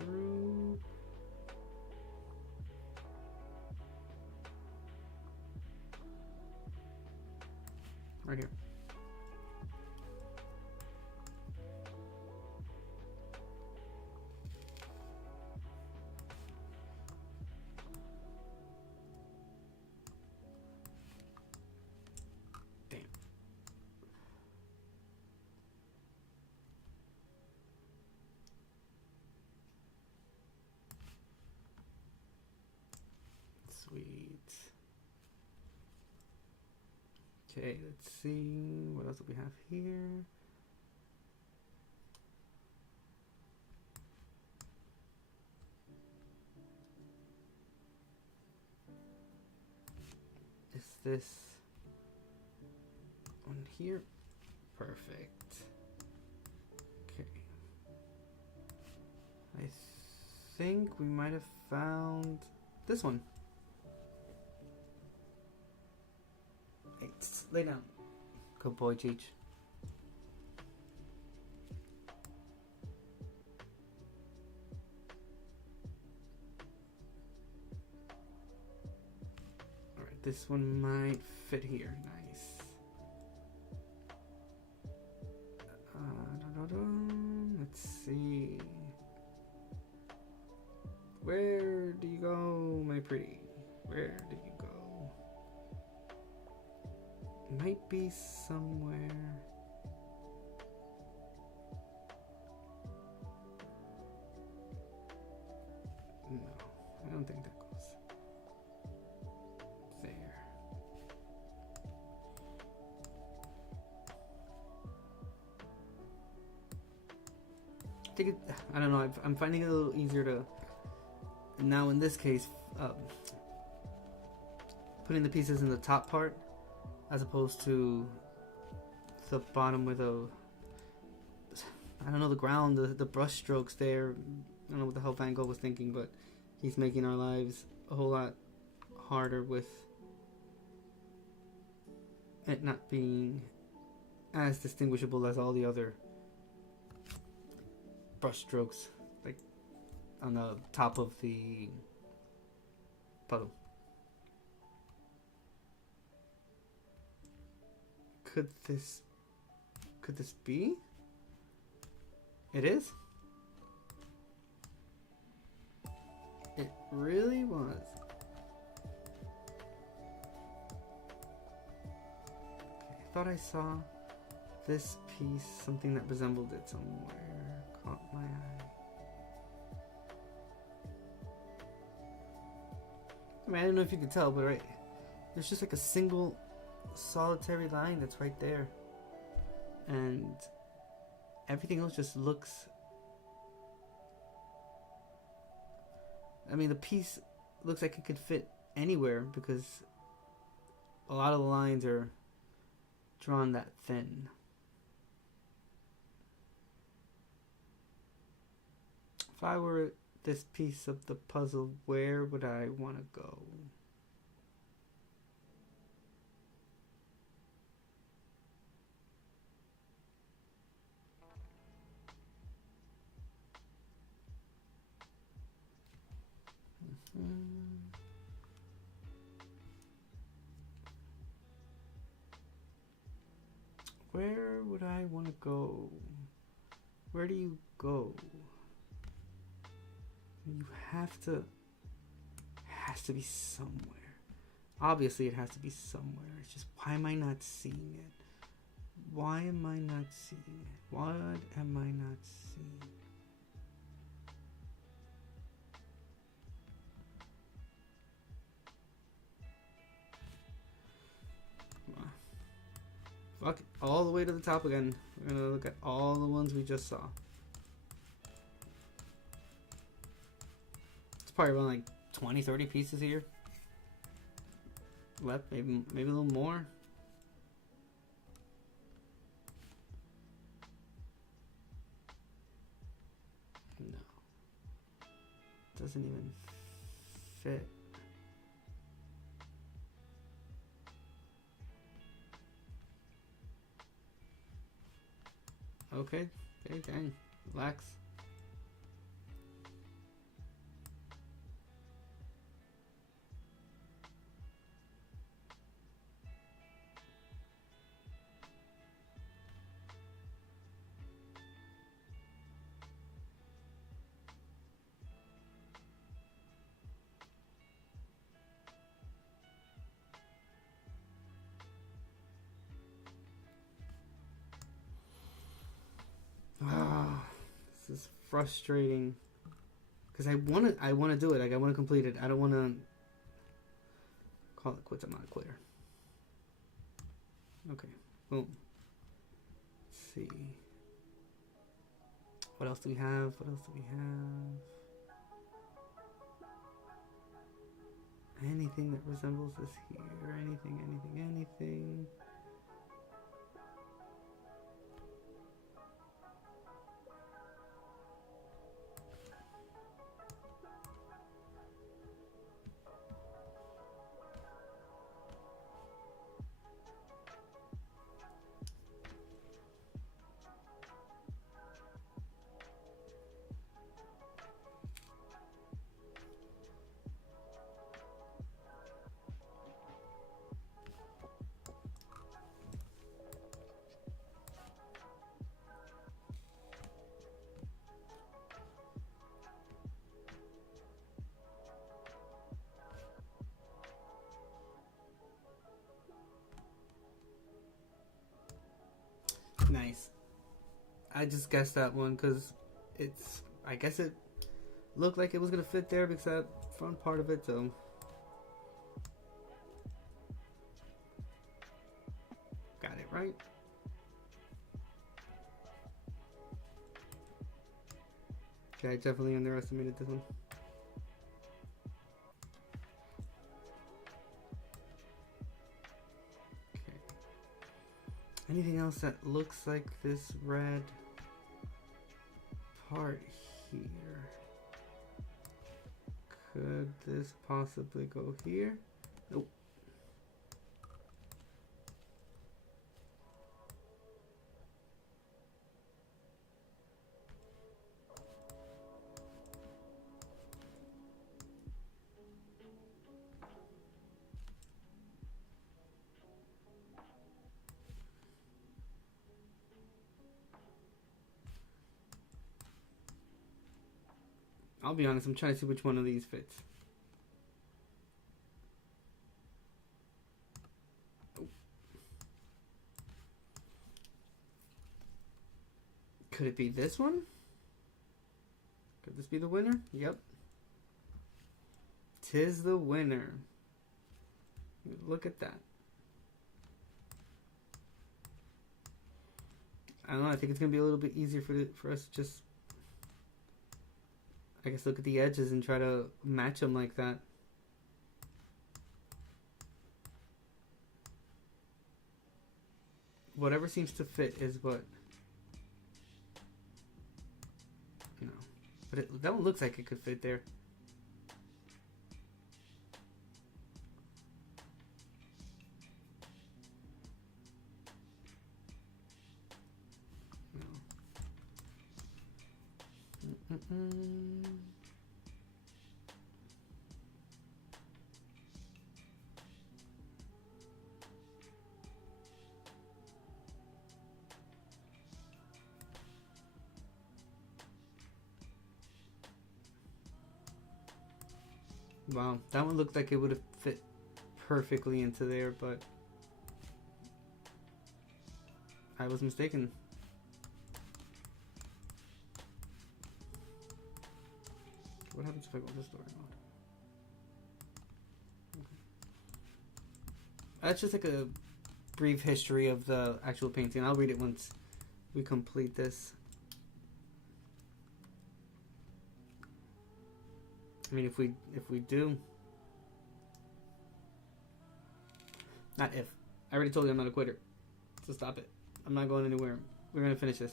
Through. Right here. Damn. Sweet. Okay, let's see. What else do we have here? Is this one here? Perfect. Okay. I think we might have found this one. Hey, lay down. Good boy, Cheech. Alright, this one might fit here. Nice. Let's see. Where do you go, my pretty? Where do you go? Might be somewhere. No, I don't think that goes there. I think I don't know. I'm finding it a little easier to now in this case putting the pieces in the top part as opposed to the bottom with a, I don't know, the ground, the brush strokes there. I don't know what the hell Van Gogh was thinking, but he's making our lives a whole lot harder with it not being as distinguishable as all the other brush strokes, like on the top of the puddle. Could this be? It is? It really was. Okay, I thought I saw this piece, something that resembled it somewhere. Caught my eye. I mean, I don't know if you can tell, but right, there's just like a single solitary line that's right there, and everything else just looks, I mean, the piece looks like it could fit anywhere because a lot of the lines are drawn that thin. If I were this piece of the puzzle, where would I want to go? Where would I want to go? Where do you go? You have to, it has to be somewhere. Obviously it has to be somewhere. It's just, why am I not seeing it? Why am I not seeing it? What am I not seeing? Fuck it. All the way to the top again. We're gonna look at all the ones we just saw. It's probably around like 20, 30 pieces here. Left, maybe a little more. No. Doesn't even fit. Okay, dang. Relax. This is frustrating because I want to do it. Like, I want to complete it. I don't want to call it quits. I'm not clear. Okay, boom. Let's see. What else do we have? Anything that resembles this here? Anything? Nice. I just guessed that one because I guess it looked like it was gonna fit there because that front part of it, so. Got it right. Okay, I definitely underestimated this one. Anything else that looks like this red part here? Could this possibly go here? Nope. I'll be honest, I'm trying to see which one of these fits. Oh. Could it be this one? Could this be the winner? Yep. 'Tis the winner. Look at that. I don't know, I think it's going to be a little bit easier for us to just, I guess, look at the edges and try to match them like that. Whatever seems to fit is what, you know. But that one looks like it could fit there. Wow, that one looked like it would have fit perfectly into there, but I was mistaken. What happens if I go this door? Okay. That's just like a brief history of the actual painting. I'll read it once we complete this. I mean, if we do, not if. I already told you I'm not a quitter, so stop it. I'm not going anywhere. We're gonna finish this.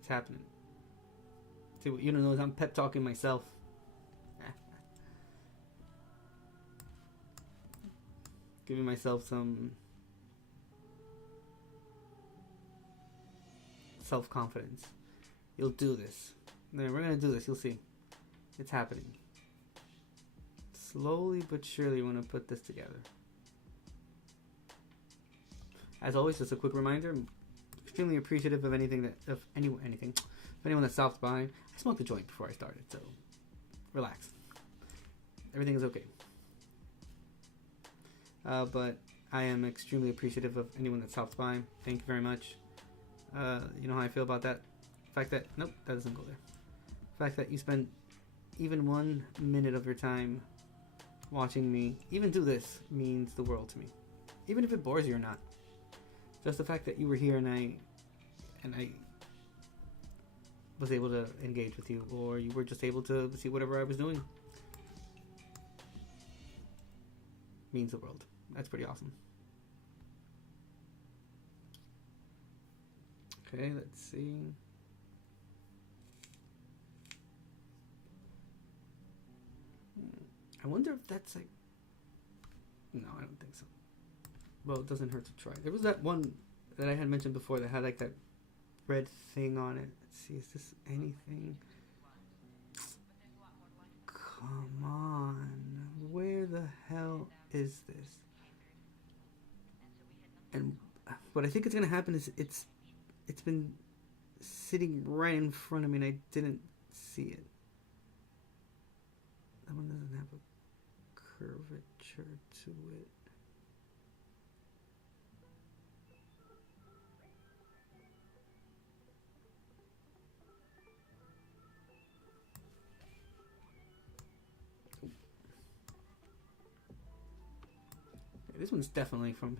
It's happening. See, what you don't know is I'm pep talking myself. Giving myself some self-confidence. You'll do this. We're gonna do this. You'll see. It's happening. Slowly but surely, we're gonna put this together. As always, just a quick reminder: I'm extremely appreciative of anything of anyone that stopped by. I smoked a joint before I started, so relax. Everything is okay. But I am extremely appreciative of anyone that stops by. Thank you very much. You know how I feel about that. The fact that nope, that doesn't go there. The fact that you spend even 1 minute of your time watching me, even do this, means the world to me. Even if it bores you or not. Just the fact that you were here and I was able to engage with you, or you were just able to see whatever I was doing, means the world. That's pretty awesome. Okay, let's see. I wonder if that's like... No, I don't think so. Well, it doesn't hurt to try. There was that one that I had mentioned before that had like that red thing on it. Let's see, is this anything? Come on. Where the hell is this? And what I think is going to happen is it's been sitting right in front of me and I didn't see it. That one doesn't have a curvature to it. This one's definitely from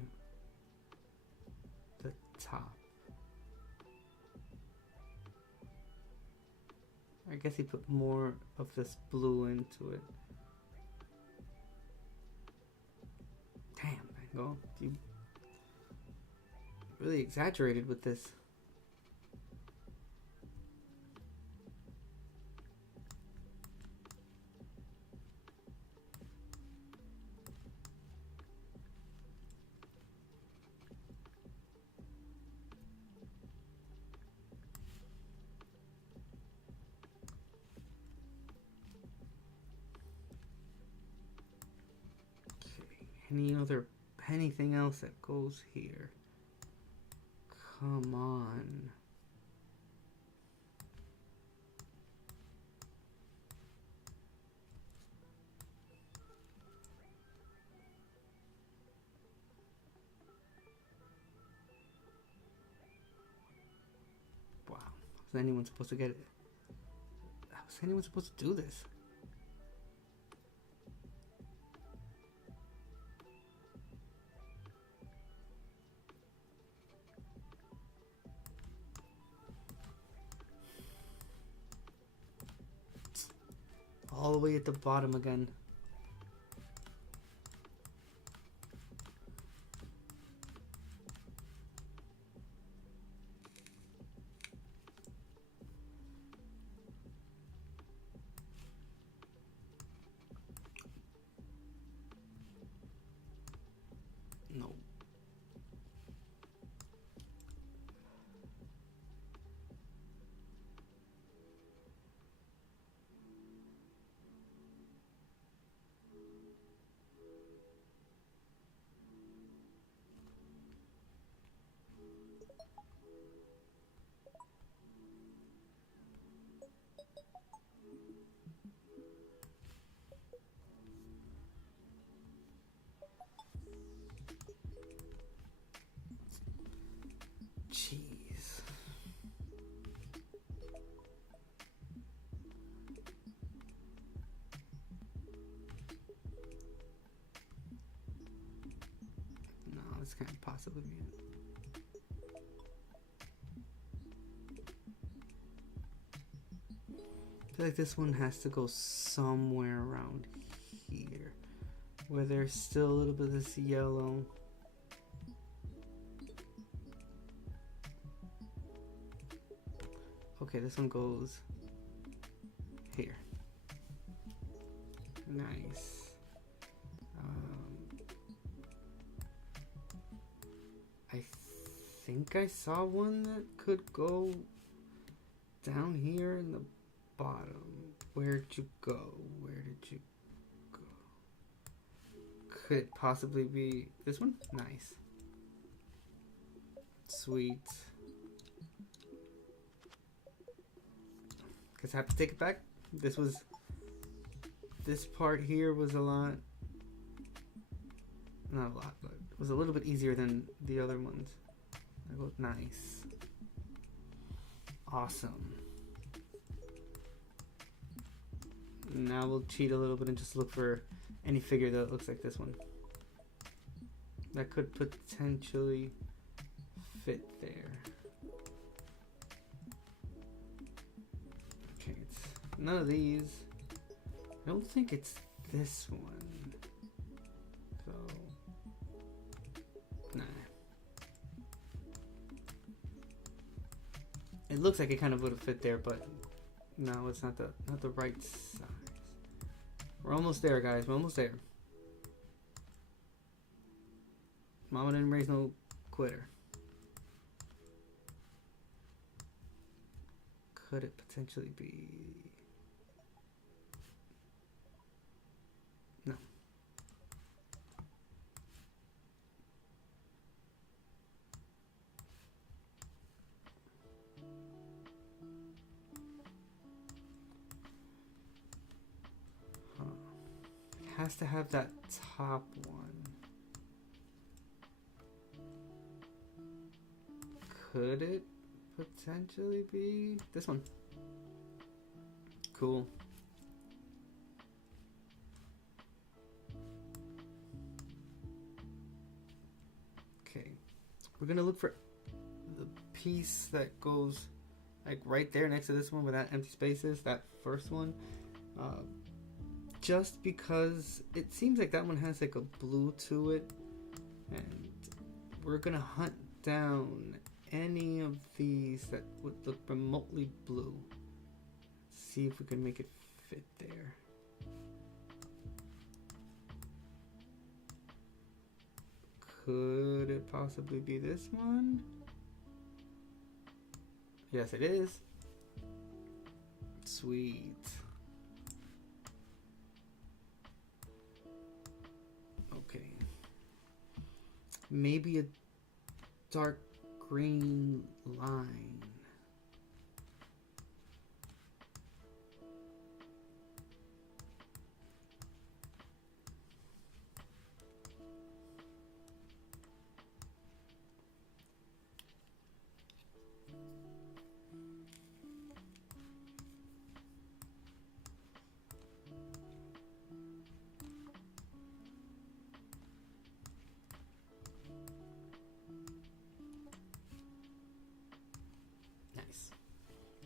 the top. I guess he put more of this blue into it. Damn, Mango. You really exaggerated with this. Anything else that goes here? Come on. Wow. Was anyone supposed to get it? How was anyone supposed to do this? All the way at the bottom again. No. Jeez. No, this this can't possibly be it. I feel like this one has to go somewhere around here, where there's still a little bit of this yellow. Okay, this one goes here. Nice. I think I saw one that could go down here in the bottom. Where'd you go? Where did you go? Could it possibly be this one? Nice. Sweet. Guess I have to take it back. This part here was a lot, not a lot, but it was a little bit easier than the other ones. Nice. Awesome. Now we'll cheat a little bit and just look for any figure that looks like this one. That could potentially fit there. Okay, it's none of these. I don't think it's this one. So, nah. It looks like it kind of would have fit there, but no, it's not the right size. We're almost there, guys. We're almost there. Mama didn't raise no quitter. Could it potentially be? No. Huh. It has to have that top one. Could it potentially be this one? Cool. Okay, we're gonna look for the piece that goes like right there next to this one where that empty space is, that first one. Just because it seems like that one has like a blue to it, and we're gonna hunt down any of these that would look remotely blue. See if we can make it fit there. Could it possibly be this one? Yes, it is. Sweet. Okay. Maybe a dark green line.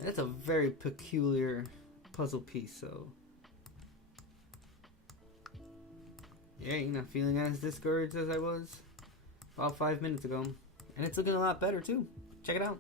That's a very peculiar puzzle piece, so yeah, you're not feeling as discouraged as I was about 5 minutes ago. And it's looking a lot better too. Check it out.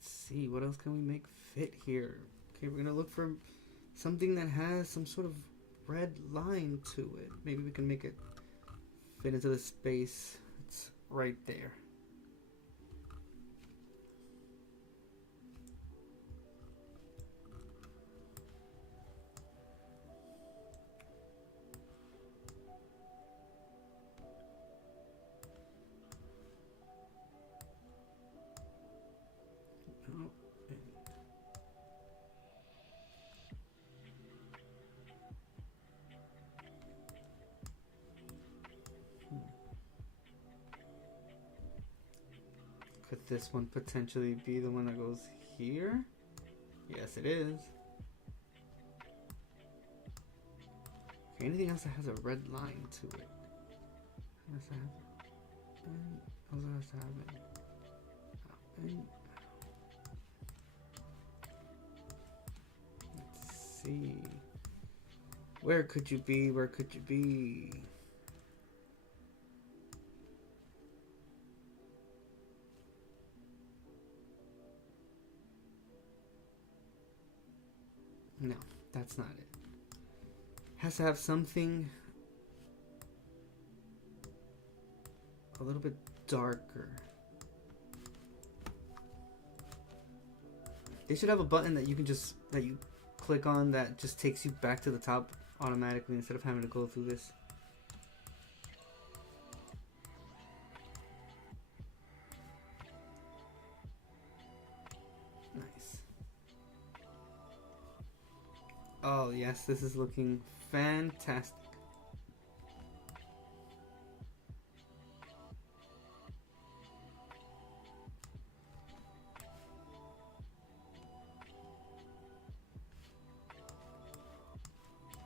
See, what else can we make fit here? Okay, we're gonna look for something that has some sort of red line to it. Maybe we can make it fit into the space. It's right there. this one potentially be the one that goes here? Yes, it is. Okay, anything else that has a red line to it? Has to have, also has to have it. Let's see. Where could you be? Where could you be? No, that's not it. Has to have something a little bit darker. They should have a button that you can just, that you click on, that just takes you back to the top automatically instead of having to go through this. Nice. Oh yes, this is looking fantastic.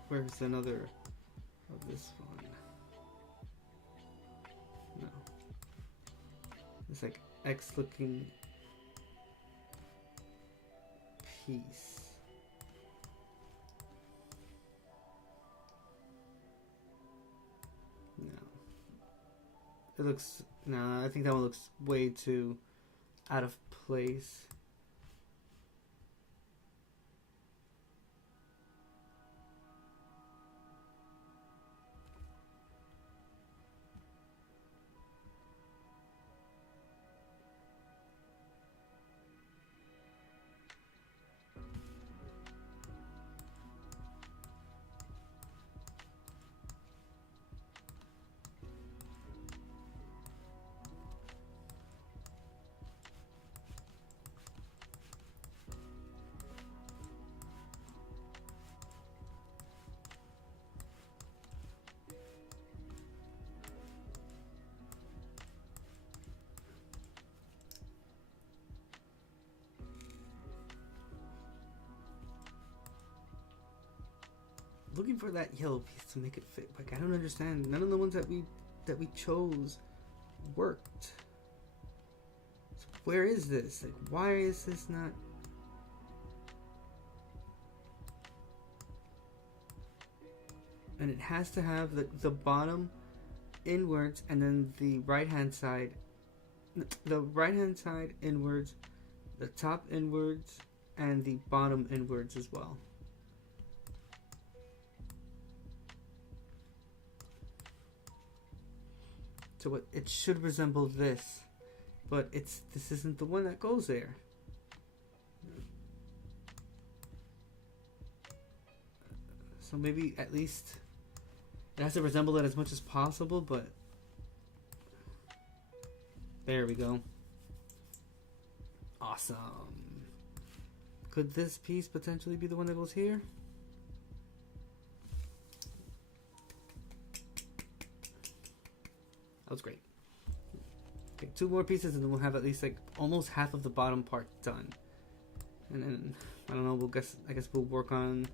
Where's another of this one? No. It's like X looking piece. No. It looks, no, I think that one looks way too out of place. Looking for that yellow piece to make it fit. Like, I don't understand. None of the ones that we chose worked. So where is this? Like, why is this not? And it has to have the bottom inwards, and then the right hand side inwards, the top inwards, and the bottom inwards as well. So it should resemble this, but this isn't the one that goes there. So maybe at least it has to resemble it as much as possible, but there we go. Awesome. Could this piece potentially be the one that goes here? That was great. Okay, 2 more pieces and then we'll have at least like almost half of the bottom part done. And then I don't know, I guess we'll work on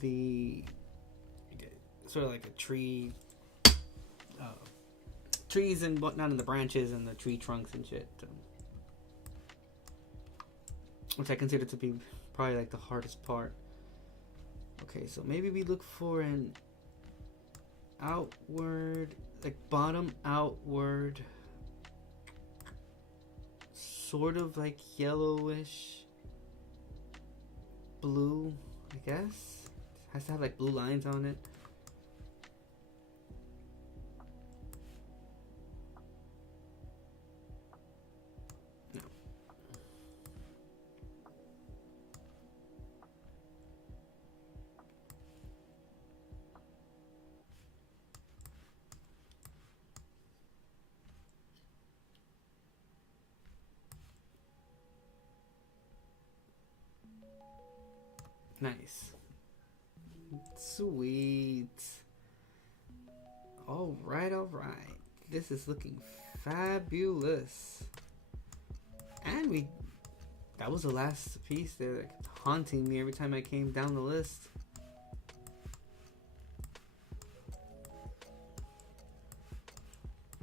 the sort of like a tree, trees and whatnot, and the branches and the tree trunks and shit, which I consider to be probably like the hardest part. Okay, so maybe we look for an outward, like bottom outward, sort of like yellowish blue, I guess. It has to have like blue lines on it. No. Nice. Sweet. All right. This is looking fabulous. And that was the last piece there that kept haunting me every time I came down the list.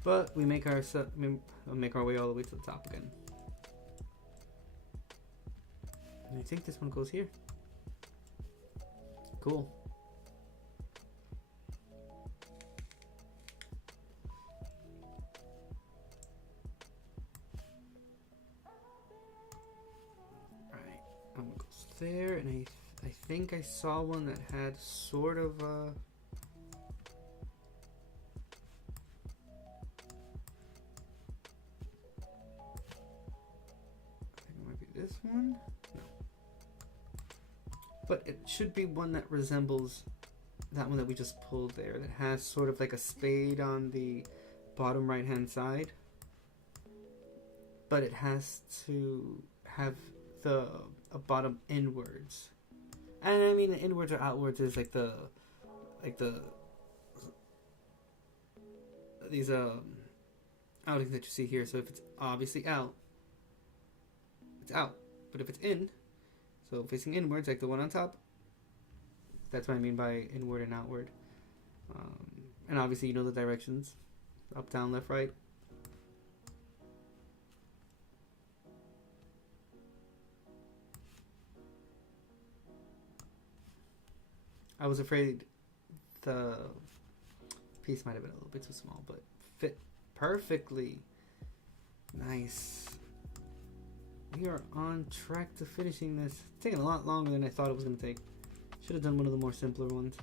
But we make our way all the way to the top again. And I think this one goes here. Cool. Alright, I'm gonna go there, and I think I saw one that had sort of this one? No. But it should be one that resembles that one that we just pulled there, that has sort of like a spade on the bottom right hand side. But it has to have a bottom inwards. And I mean inwards or outwards is like these outings that you see here. So if it's obviously out, it's out. But if it's in, so facing inwards, like the one on top, that's what I mean by inward and outward. And obviously you know the directions, up, down, left, right. I was afraid the piece might have been a little bit too small, but fit perfectly. Nice. We are on track to finishing this. It's taking a lot longer than I thought it was going to take. Should have done one of the more simpler ones.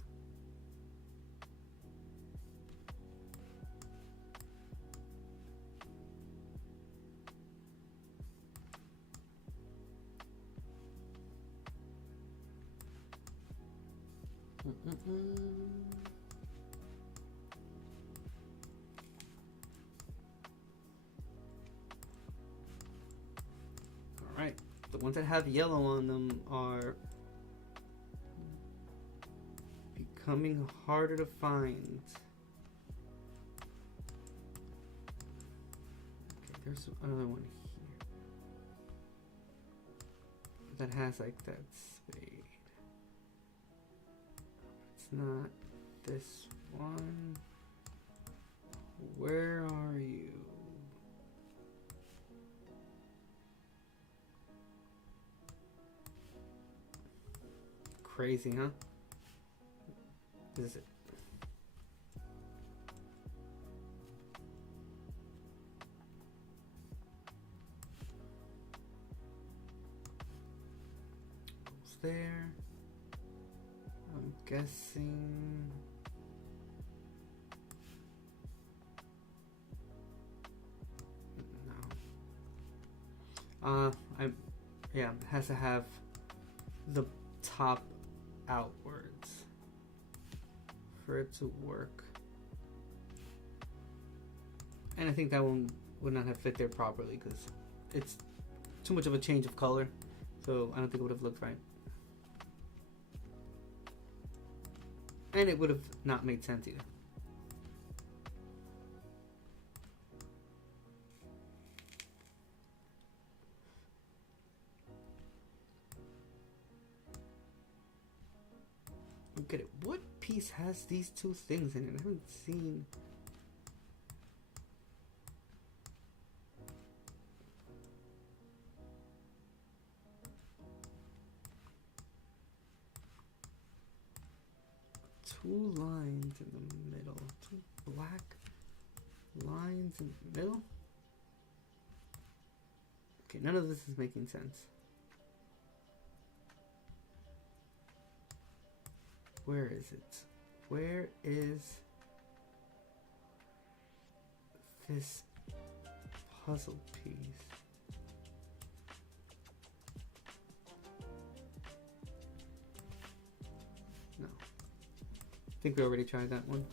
Alright, the ones that have yellow on them are becoming harder to find. Okay, there's another one here that has like that spade. It's not this one. Where are you? Crazy, huh? This is it. Goes there. I'm guessing. No. Yeah, it has to have the top outwards for it to work. And I think that one would not have fit there properly because it's too much of a change of color. So I don't think it would have looked right. And it would have not made sense either. Look at it. What piece has these two things in it? I haven't seen. Two lines in the middle. Two black lines in the middle. Okay, none of this is making sense. Where is it? Where is this puzzle piece? No. I think we already tried that one.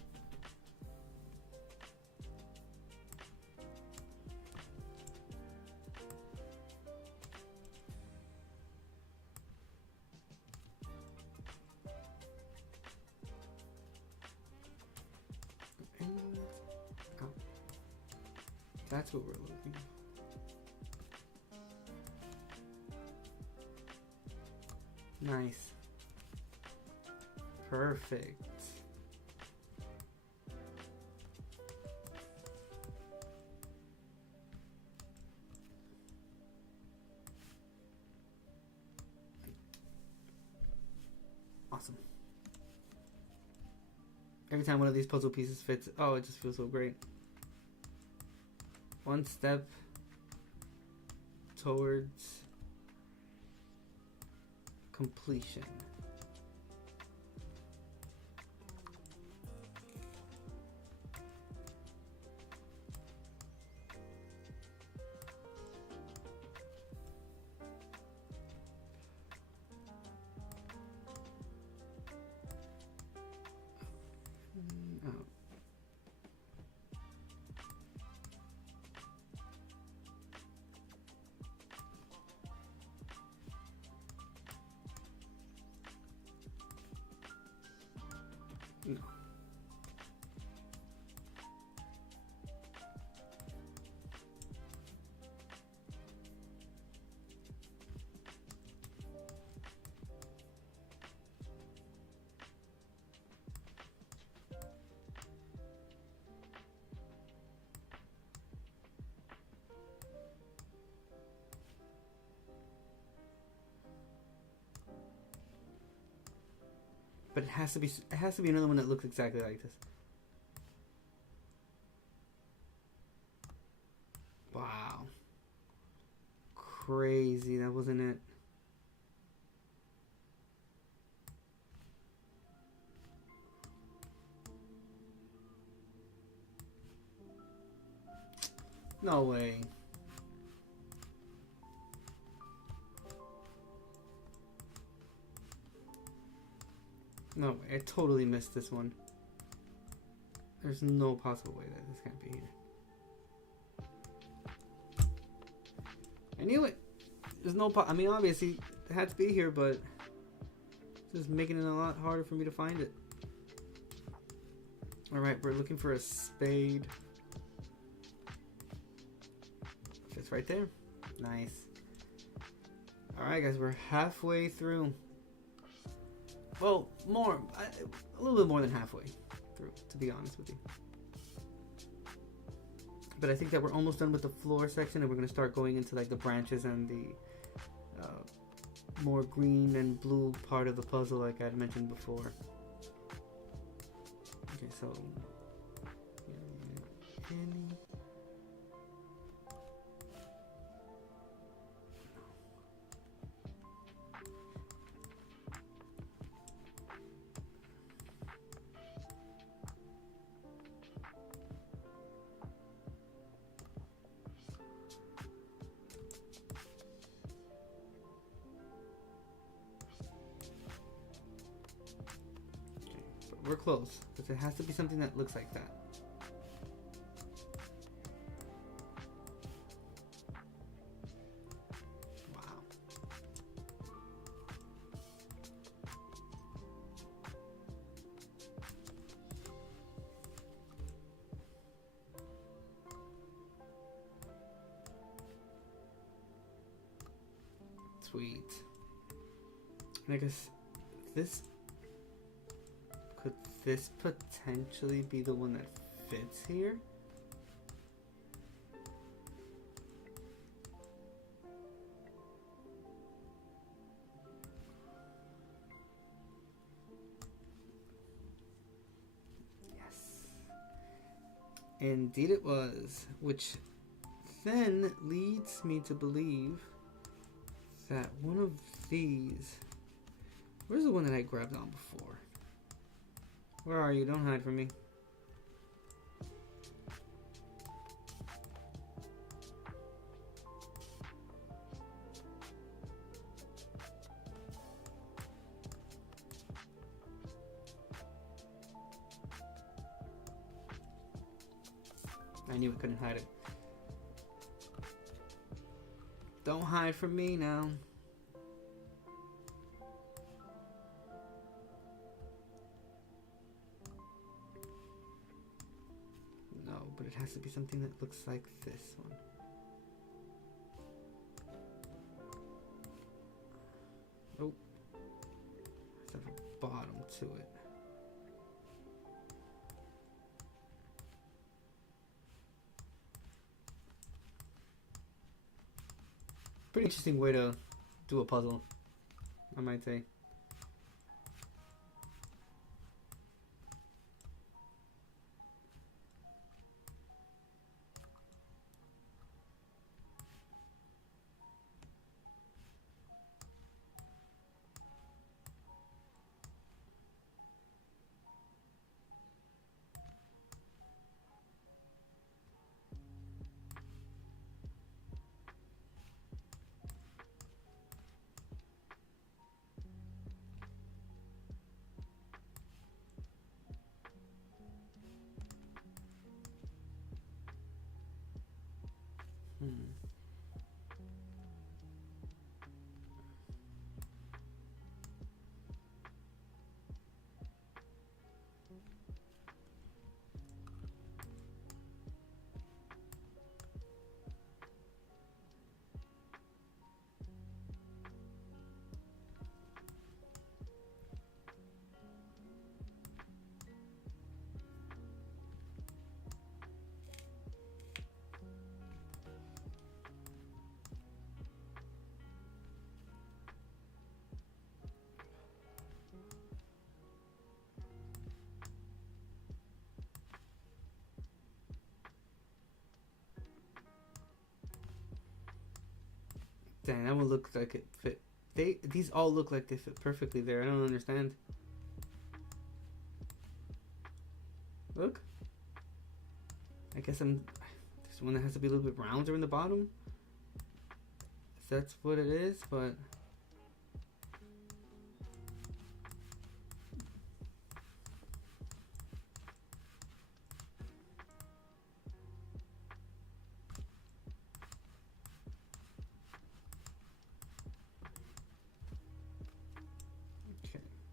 That's what we're looking for. Nice. Perfect. Awesome. Every time one of these puzzle pieces fits, oh, it just feels so great. One step towards completion. No. But it has to be another one that looks exactly like this. Wow. Crazy, that wasn't it. No way. No way, I totally missed this one. There's no possible way that this can't be here. I knew it. There's no I mean, obviously, it had to be here, but it's just making it a lot harder for me to find it. Alright, we're looking for a spade. It's right there. Nice. Alright, guys, we're halfway through. Well, a little bit more than halfway through, to be honest with you. But I think that we're almost done with the floor section, and we're going to start going into like the branches and the more green and blue part of the puzzle, like I had mentioned before. Okay, so we're close, but it has to be something that looks like that. Wow. Sweet. And I guess this... Could this potentially be the one that fits here? Yes. Indeed it was, which then leads me to believe that one of these... Where's the one that I grabbed on before? Where are you? Don't hide from me. I knew I couldn't hide it. Don't hide from me now. But it has to be something that looks like this one. Oh. to it. Pretty interesting way to do a puzzle, I might say. Dang, that one looks like it fit. These all look like they fit perfectly there. I don't understand. Look. I guess there's one that has to be a little bit rounder in the bottom. If that's what it is, but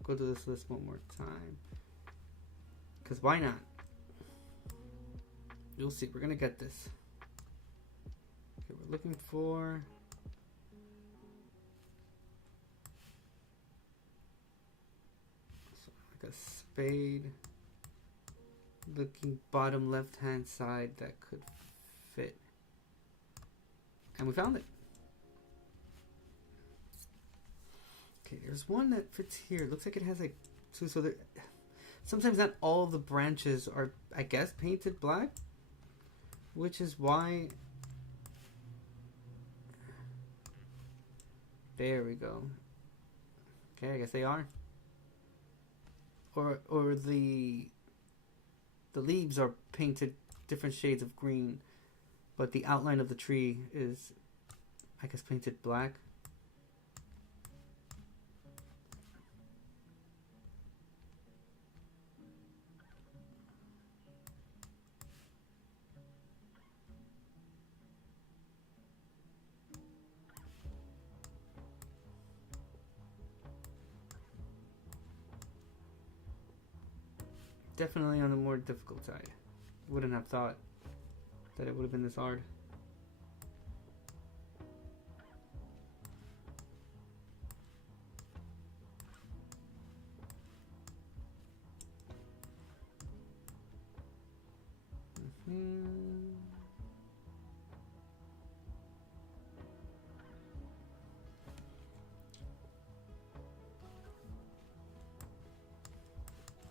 go to this list one more time. Because why not? You'll see. We're going to get this. Okay, we're looking for... So like a spade. Looking bottom left-hand side that could fit. And we found it. Okay, there's one that fits here. It looks like it has like two, so there, sometimes not all of the branches are, I guess, painted black, which is why. There we go. Okay, I guess they are. Or the leaves are painted different shades of green, but the outline of the tree is, I guess, painted black. Definitely on the more difficult side. Wouldn't have thought that it would have been this hard.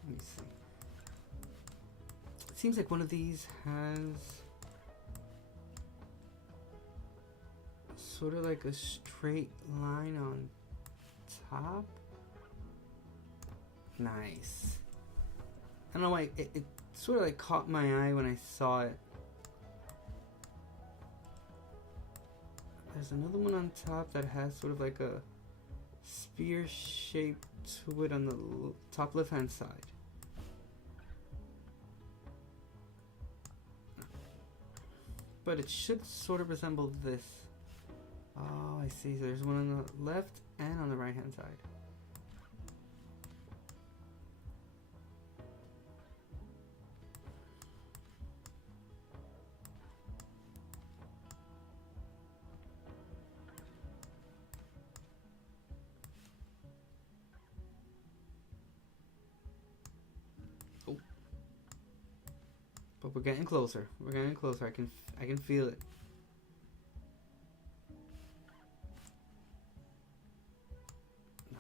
Let me see. It seems like one of these has sort of like a straight line on top. Nice. I don't know why it sort of like caught my eye when I saw it. There's another one on top that has sort of like a spear shape to it on the top left hand side. But it should sort of resemble this. Oh, I see. So there's one on the left and on the right hand side. But we're getting closer. We're getting closer. I can feel it. No.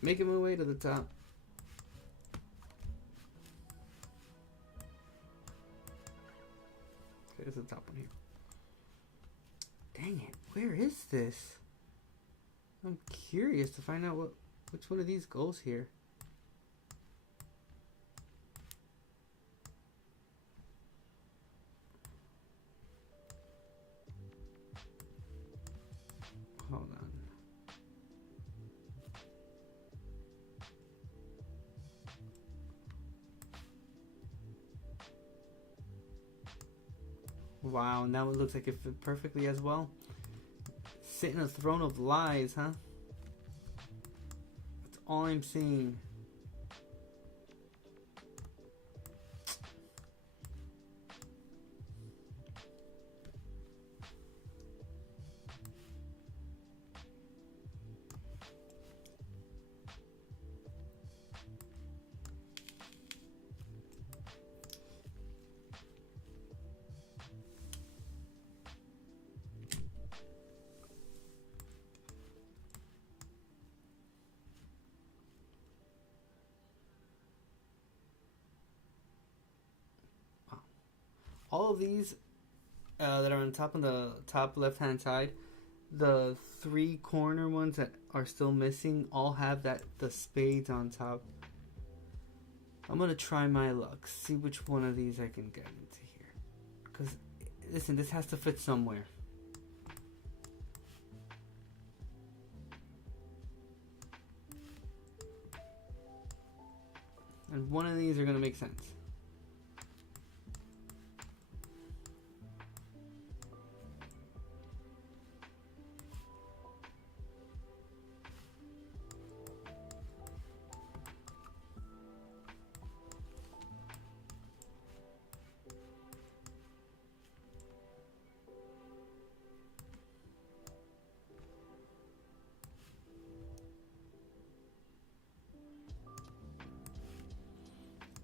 Making my way to the top. Okay, there's the top one here. Dang it. Where is this? I'm curious to find out which one of these goes here. Hold on. Wow, now it looks like it fit perfectly as well. Sit in a throne of lies, huh? That's all I'm seeing. All of these that are on top of the top left hand side, the 3 corner ones that are still missing all have the spades on top. I'm gonna try my luck, see which one of these I can get into here. Cause listen, this has to fit somewhere. And one of these are gonna make sense.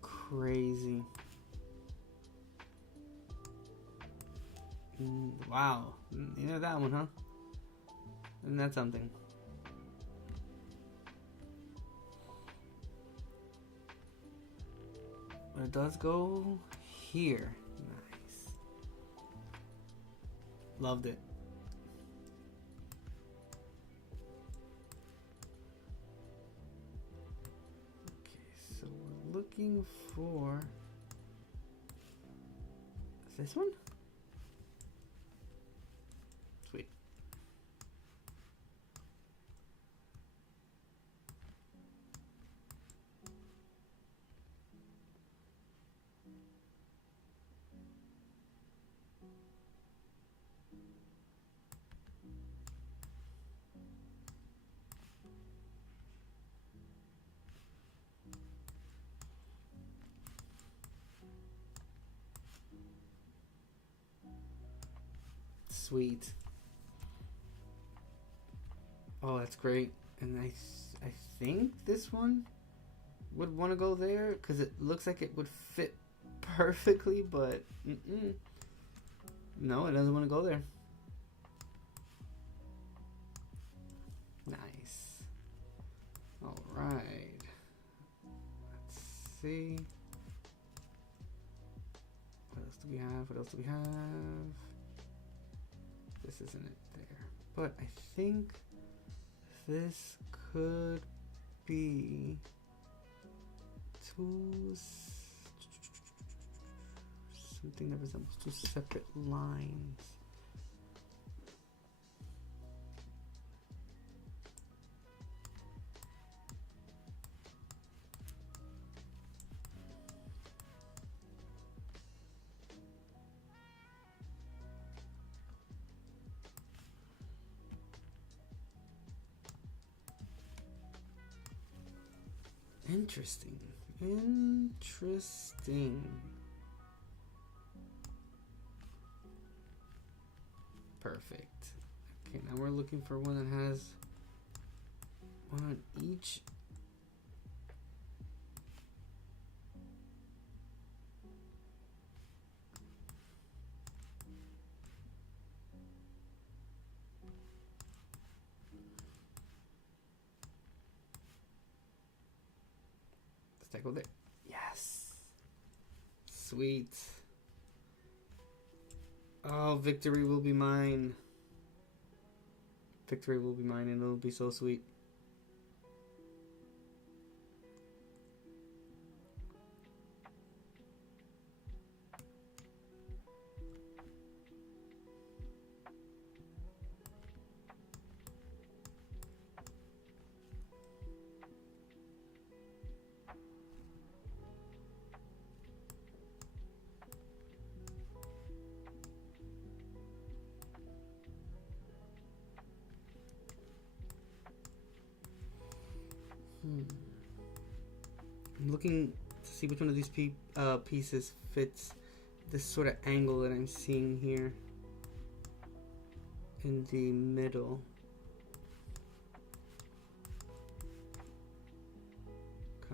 Crazy. Wow. Either that one, huh? Isn't that something? But it does go here. Nice. Loved it. Looking for this one. Sweet. Sweet. Oh, that's great. And I think this one would want to go there because it looks like it would fit perfectly, but no, it doesn't want to go there. Nice. All right. Let's see. What else do we have? What else do we have? This isn't it there. But I think this could be something that resembles 2 separate lines. Interesting. Perfect. Okay, now we're looking for one that has one on each Let's go there. Yes. Sweet. Oh, victory will be mine. Victory will be mine, and it'll be so sweet. I'm looking to see which one of these pieces fits this sort of angle that I'm seeing here in the middle.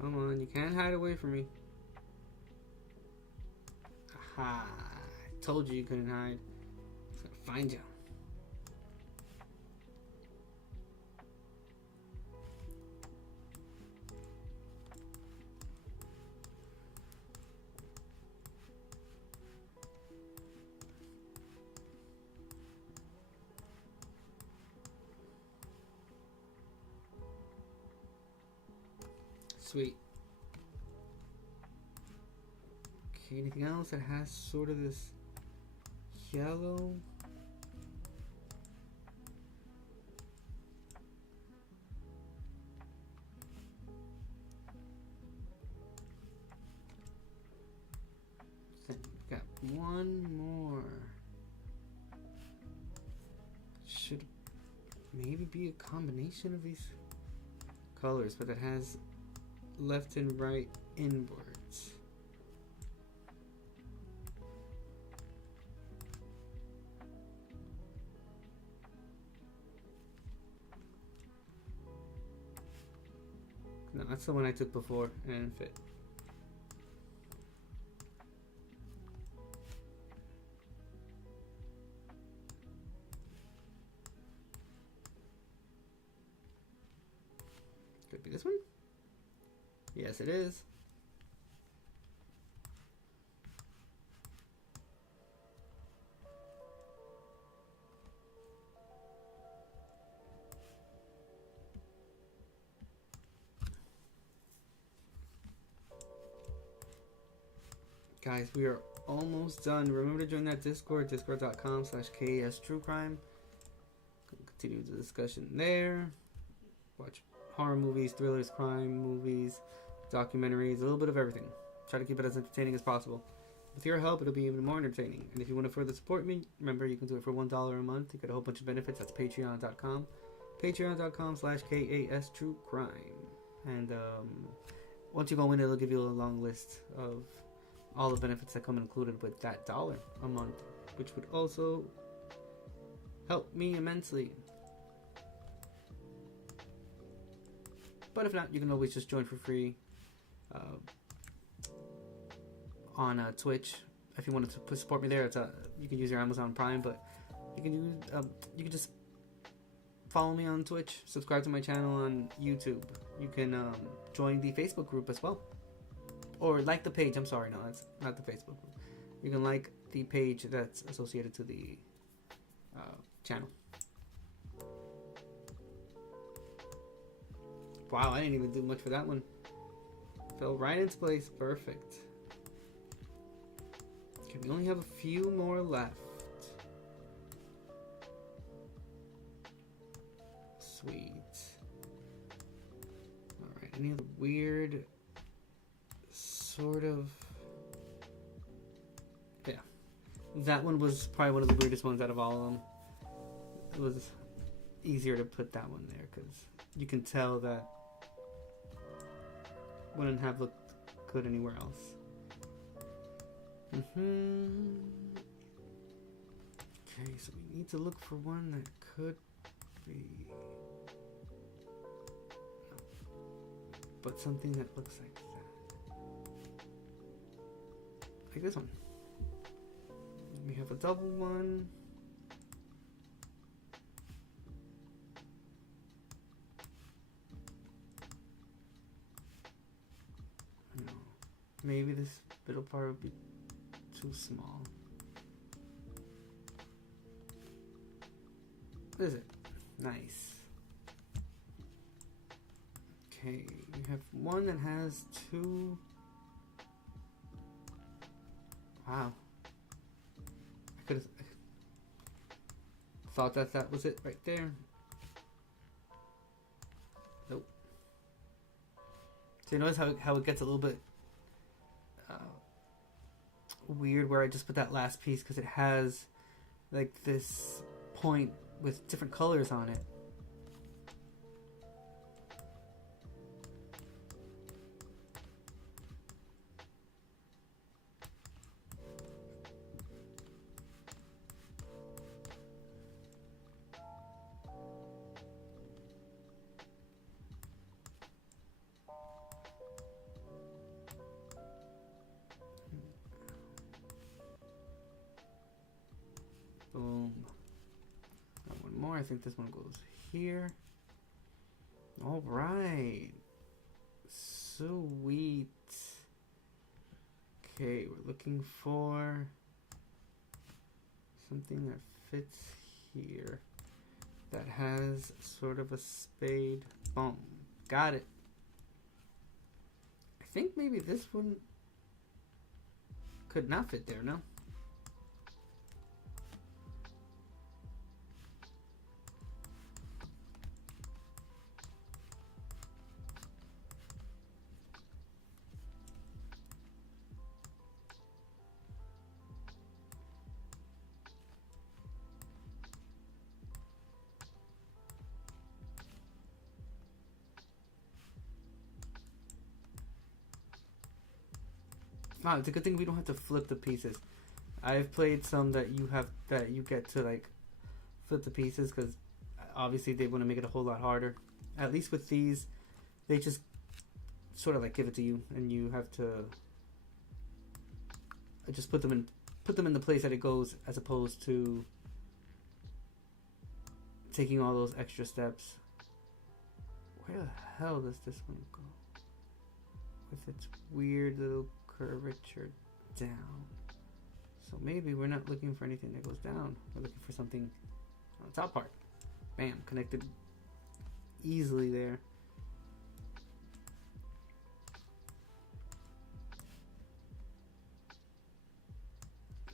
Come on, you can't hide away from me. Aha! I told you couldn't hide. I was gonna find you. Sweet. Okay, anything else that has sort of this yellow? Then we've got one more. Should maybe be a combination of these colors, but it has left and right inwards. No, that's the one I took before and it didn't fit. Could be this one? Yes, it is. Guys, we are almost done. Remember to join that Discord, discord.com/KASTrueCrime. Continue the discussion there. Watch horror movies, thrillers, crime movies, documentaries, a little bit of everything. Try to keep it as entertaining as possible. With your help, it'll be even more entertaining. And if you want to further support me, remember you can do it for $1 a month. You get a whole bunch of benefits. That's patreon.com. Patreon.com/KASTrueCrime. And once you go in, it'll give you a long list of all the benefits that come included with that $1 a month, which would also help me immensely. But if not, you can always just join for free on Twitch. If you wanted to support me there, it's you can use your Amazon Prime, but you can just follow me on Twitch, subscribe to my channel on YouTube. You can join the Facebook group as well, or like the page. I'm sorry, no, that's not the Facebook group. You can like the page that's associated to the channel. Wow, I didn't even do much for that one. Fell right into place. Perfect. Okay, we only have a few more left. Sweet. Alright, any other weird sort of... Yeah. That one was probably one of the weirdest ones out of all of them. It was easier to put that one there because you can tell that wouldn't have looked good anywhere else. Okay, so we need to look for one that could be, but something that looks like that, like this one. We have a double one. maybe this middle part would be too small. What is it? Nice. Okay, you have one that has two. Wow. I could have thought that that was it right there. Nope. So you notice how it gets a little bit weird where I just put that last piece because it has like this point with different colors on it. Boom. Got one more. I think this one goes here. All right. Sweet. Okay, we're looking for something that fits here. That has sort of a spade. Boom. Got it. I think maybe this one could not fit there, no? Wow, it's a good thing we don't have to flip the pieces. I've played some that you get to like flip the pieces because obviously they want to make it a whole lot harder. At least with these, they just sort of like give it to you, and you have to just put them in the place that it goes, as opposed to taking all those extra steps. Where the hell does this one go? With its weird little curvature down. So maybe we're not looking for anything that goes down. We're looking for something on the top part. Bam, connected easily there.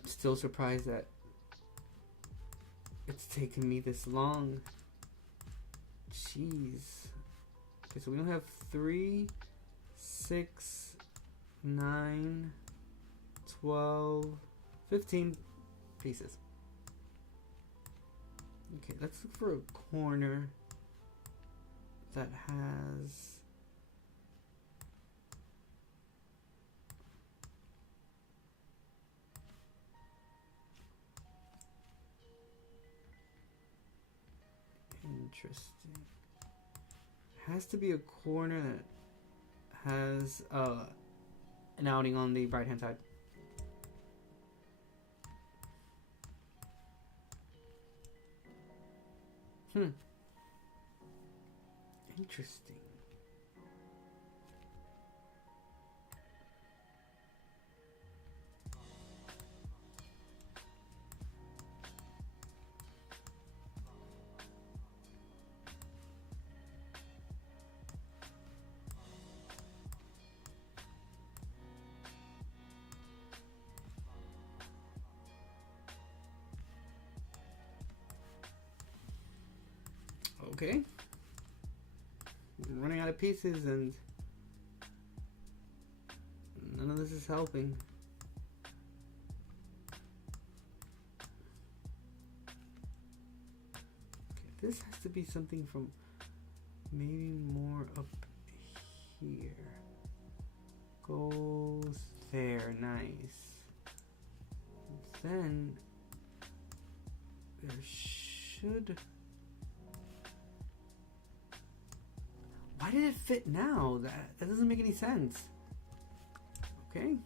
Still surprised that it's taken me this long. Jeez. Okay, so we don't have 3, 6, 9, 12, 15 pieces. Okay, let's look for a corner that has interesting. Has to be a corner that has an outing on the right hand side. Interesting. Okay. I'm running out of pieces and none of this is helping. Okay, this has to be something from maybe more up here. Goes there, nice. Then there should... Why did it fit now? That doesn't make any sense. Okay.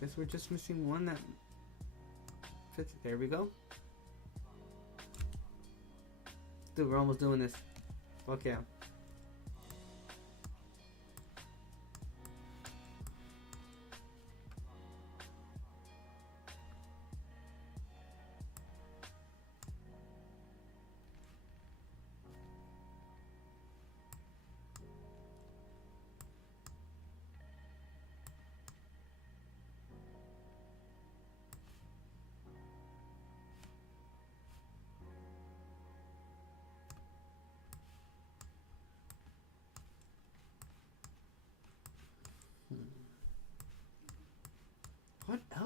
Guess we're just missing one that fits. There we go. Dude, we're almost doing this. Fuck yeah.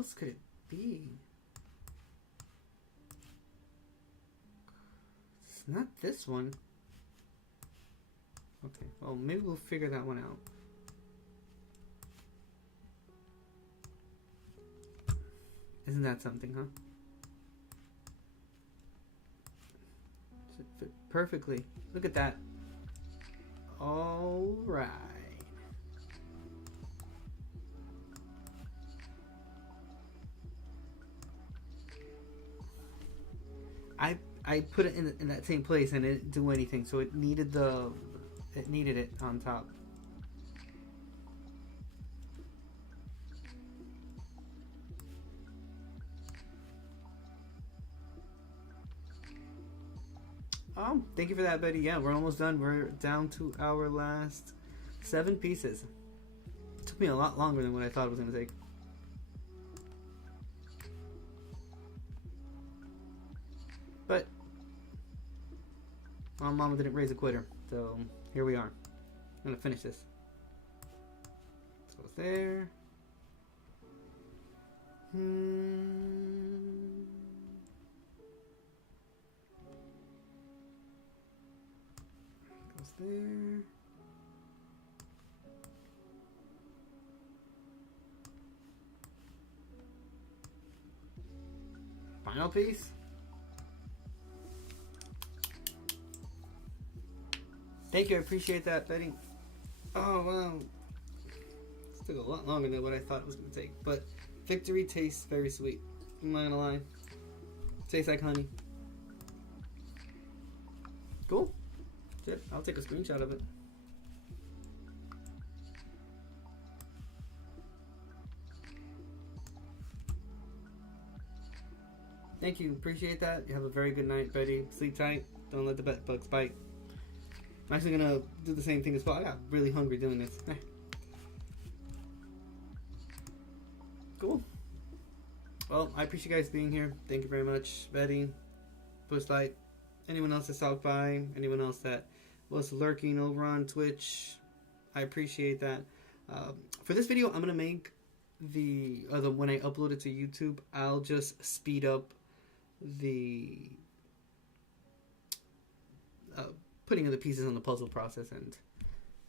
else could it be? It's not this one. Okay, well, maybe we'll figure that one out. Isn't that something, huh? Does it fit perfectly? Look at that. All right. I put it in that same place and it didn't do anything, so it needed it on top. Thank you for that, Betty. Yeah, we're almost done. We're down to our last 7 pieces. It took me a lot longer than what I thought it was going to take. But Mama didn't raise a quitter, so here we are. I'm going to finish this. Let's go there. Goes there. Final piece. Thank you, I appreciate that, Betty. Oh, wow. This took a lot longer than what I thought it was going to take. But victory tastes very sweet. I'm not going to lie. Tastes like honey. Cool. That's it. I'll take a screenshot of it. Thank you. Appreciate that. You have a very good night, Betty. Sleep tight. Don't let the bed bugs bite. I'm actually going to do the same thing as well. I got really hungry doing this. Cool. Well, I appreciate you guys being here. Thank you very much, Betty, Bushlight, anyone else that stopped by, anyone else that was lurking over on Twitch. I appreciate that. For this video, I'm going to make the when I upload it to YouTube, I'll just speed up the putting of the pieces on the puzzle process and,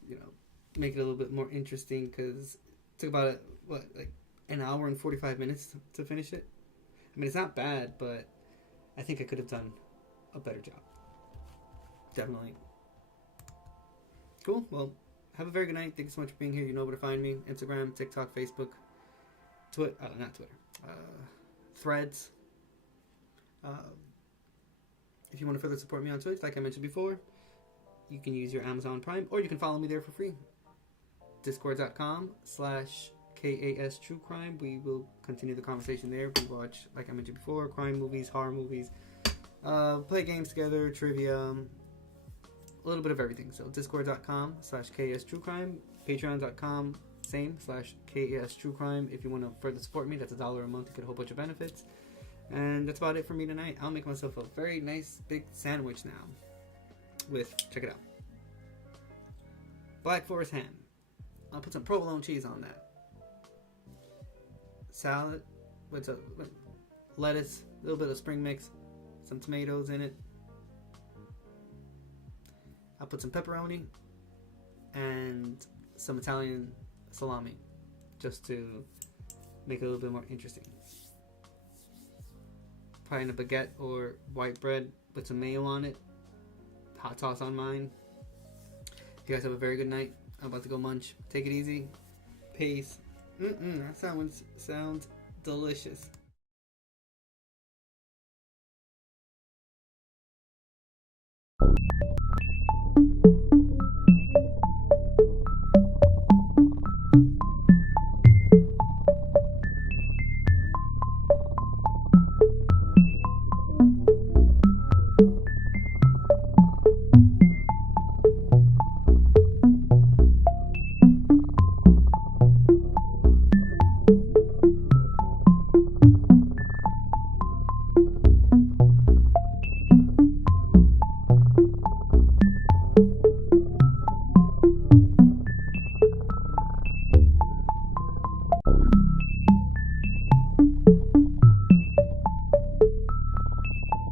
you know, make it a little bit more interesting, because it took about like an hour and 45 minutes to finish it. I mean, it's not bad, but I think I could have done a better job. Definitely. Cool. Well, have a very good night. Thank you so much for being here. You know where to find me: Instagram, TikTok, Facebook, not Twitter, Threads. If you want to further support me on Twitch, like I mentioned before, you can use your Amazon Prime, or you can follow me there for free. Discord.com/KAS True Crime. We will continue the conversation there. We watch, like I mentioned before, crime movies, horror movies, play games together, trivia, a little bit of everything. So Discord.com/KAS True Crime, Patreon.com, same /KAS True Crime. If you want to further support me, that's $1 a month. You get a whole bunch of benefits. And that's about it for me tonight. I'll make myself a very nice big sandwich now with, check it out, Black Forest ham. I'll put some provolone cheese on that. Salad with lettuce, a little bit of spring mix, some tomatoes in it. I'll put some pepperoni and some Italian salami, just to make it a little bit more interesting. Probably in a baguette or white bread with some mayo on it. Hot sauce on mine. You guys have a very good night. I'm about to go munch. Take it easy. Peace. That sounds delicious.